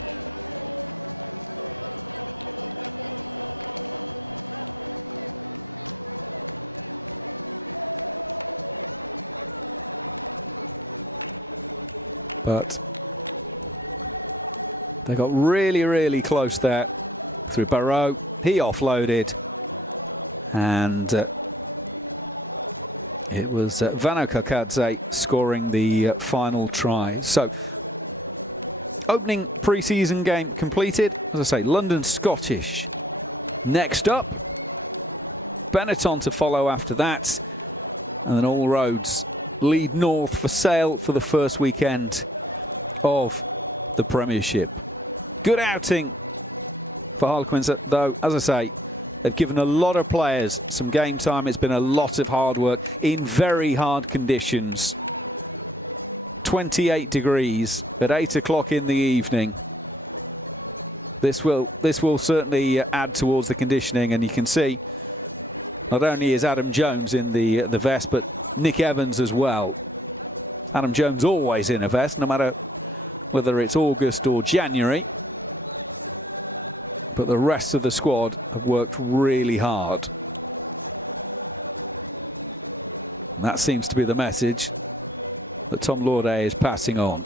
But they got really, really close there through Barrow. He offloaded. And it was Vano Kakadze scoring the final try. So, opening pre-season game completed. As I say, London Scottish next up. Benetton to follow after that. And then all roads lead north for Sale for the first weekend of the Premiership. Good outing for Harlequins, though, as I say, they've given a lot of players some game time. It's been a lot of hard work in very hard conditions. 28 degrees at 8 o'clock in the evening. This will certainly add towards the conditioning, and you can see not only is Adam Jones in the vest, but Nick Evans as well. Adam Jones always in a vest, no matter whether it's August or January. But the rest of the squad have worked really hard. That seems to be the message that Tom Lauday is passing on.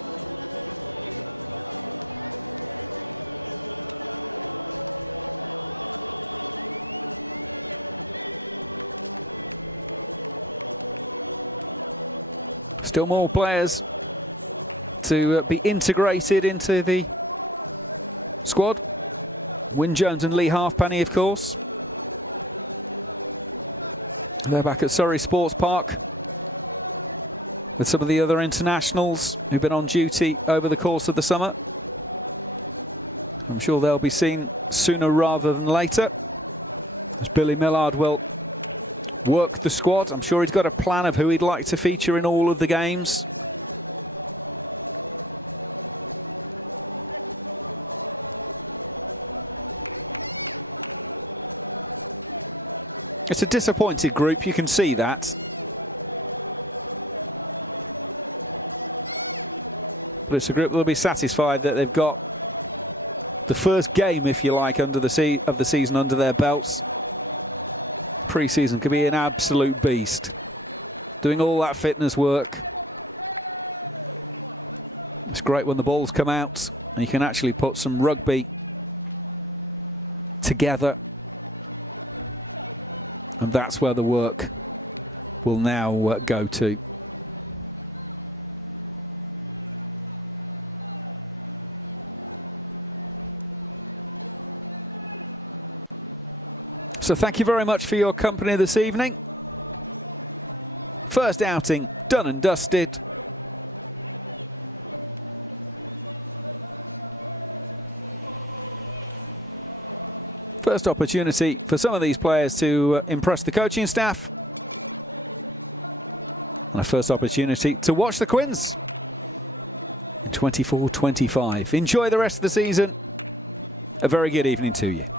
Still more players to be integrated into the squad. Wyn Jones and Lee Halfpenny, of course. They're back at Surrey Sports Park with some of the other internationals who've been on duty over the course of the summer. I'm sure they'll be seen sooner rather than later, as Billy Millard will work the squad. I'm sure he's got a plan of who he'd like to feature in all of the games. It's a disappointed group, you can see that. But it's a group that'll be satisfied that they've got the first game, if you like, under the season under their belts. Pre-season could be an absolute beast. Doing all that fitness work. It's great when the balls come out and you can actually put some rugby together. And that's where the work will now go to. So thank you very much for your company this evening. First outing done and dusted. First opportunity for some of these players to impress the coaching staff. And a first opportunity to watch the Quins. 24-25. Enjoy the rest of the season. A very good evening to you.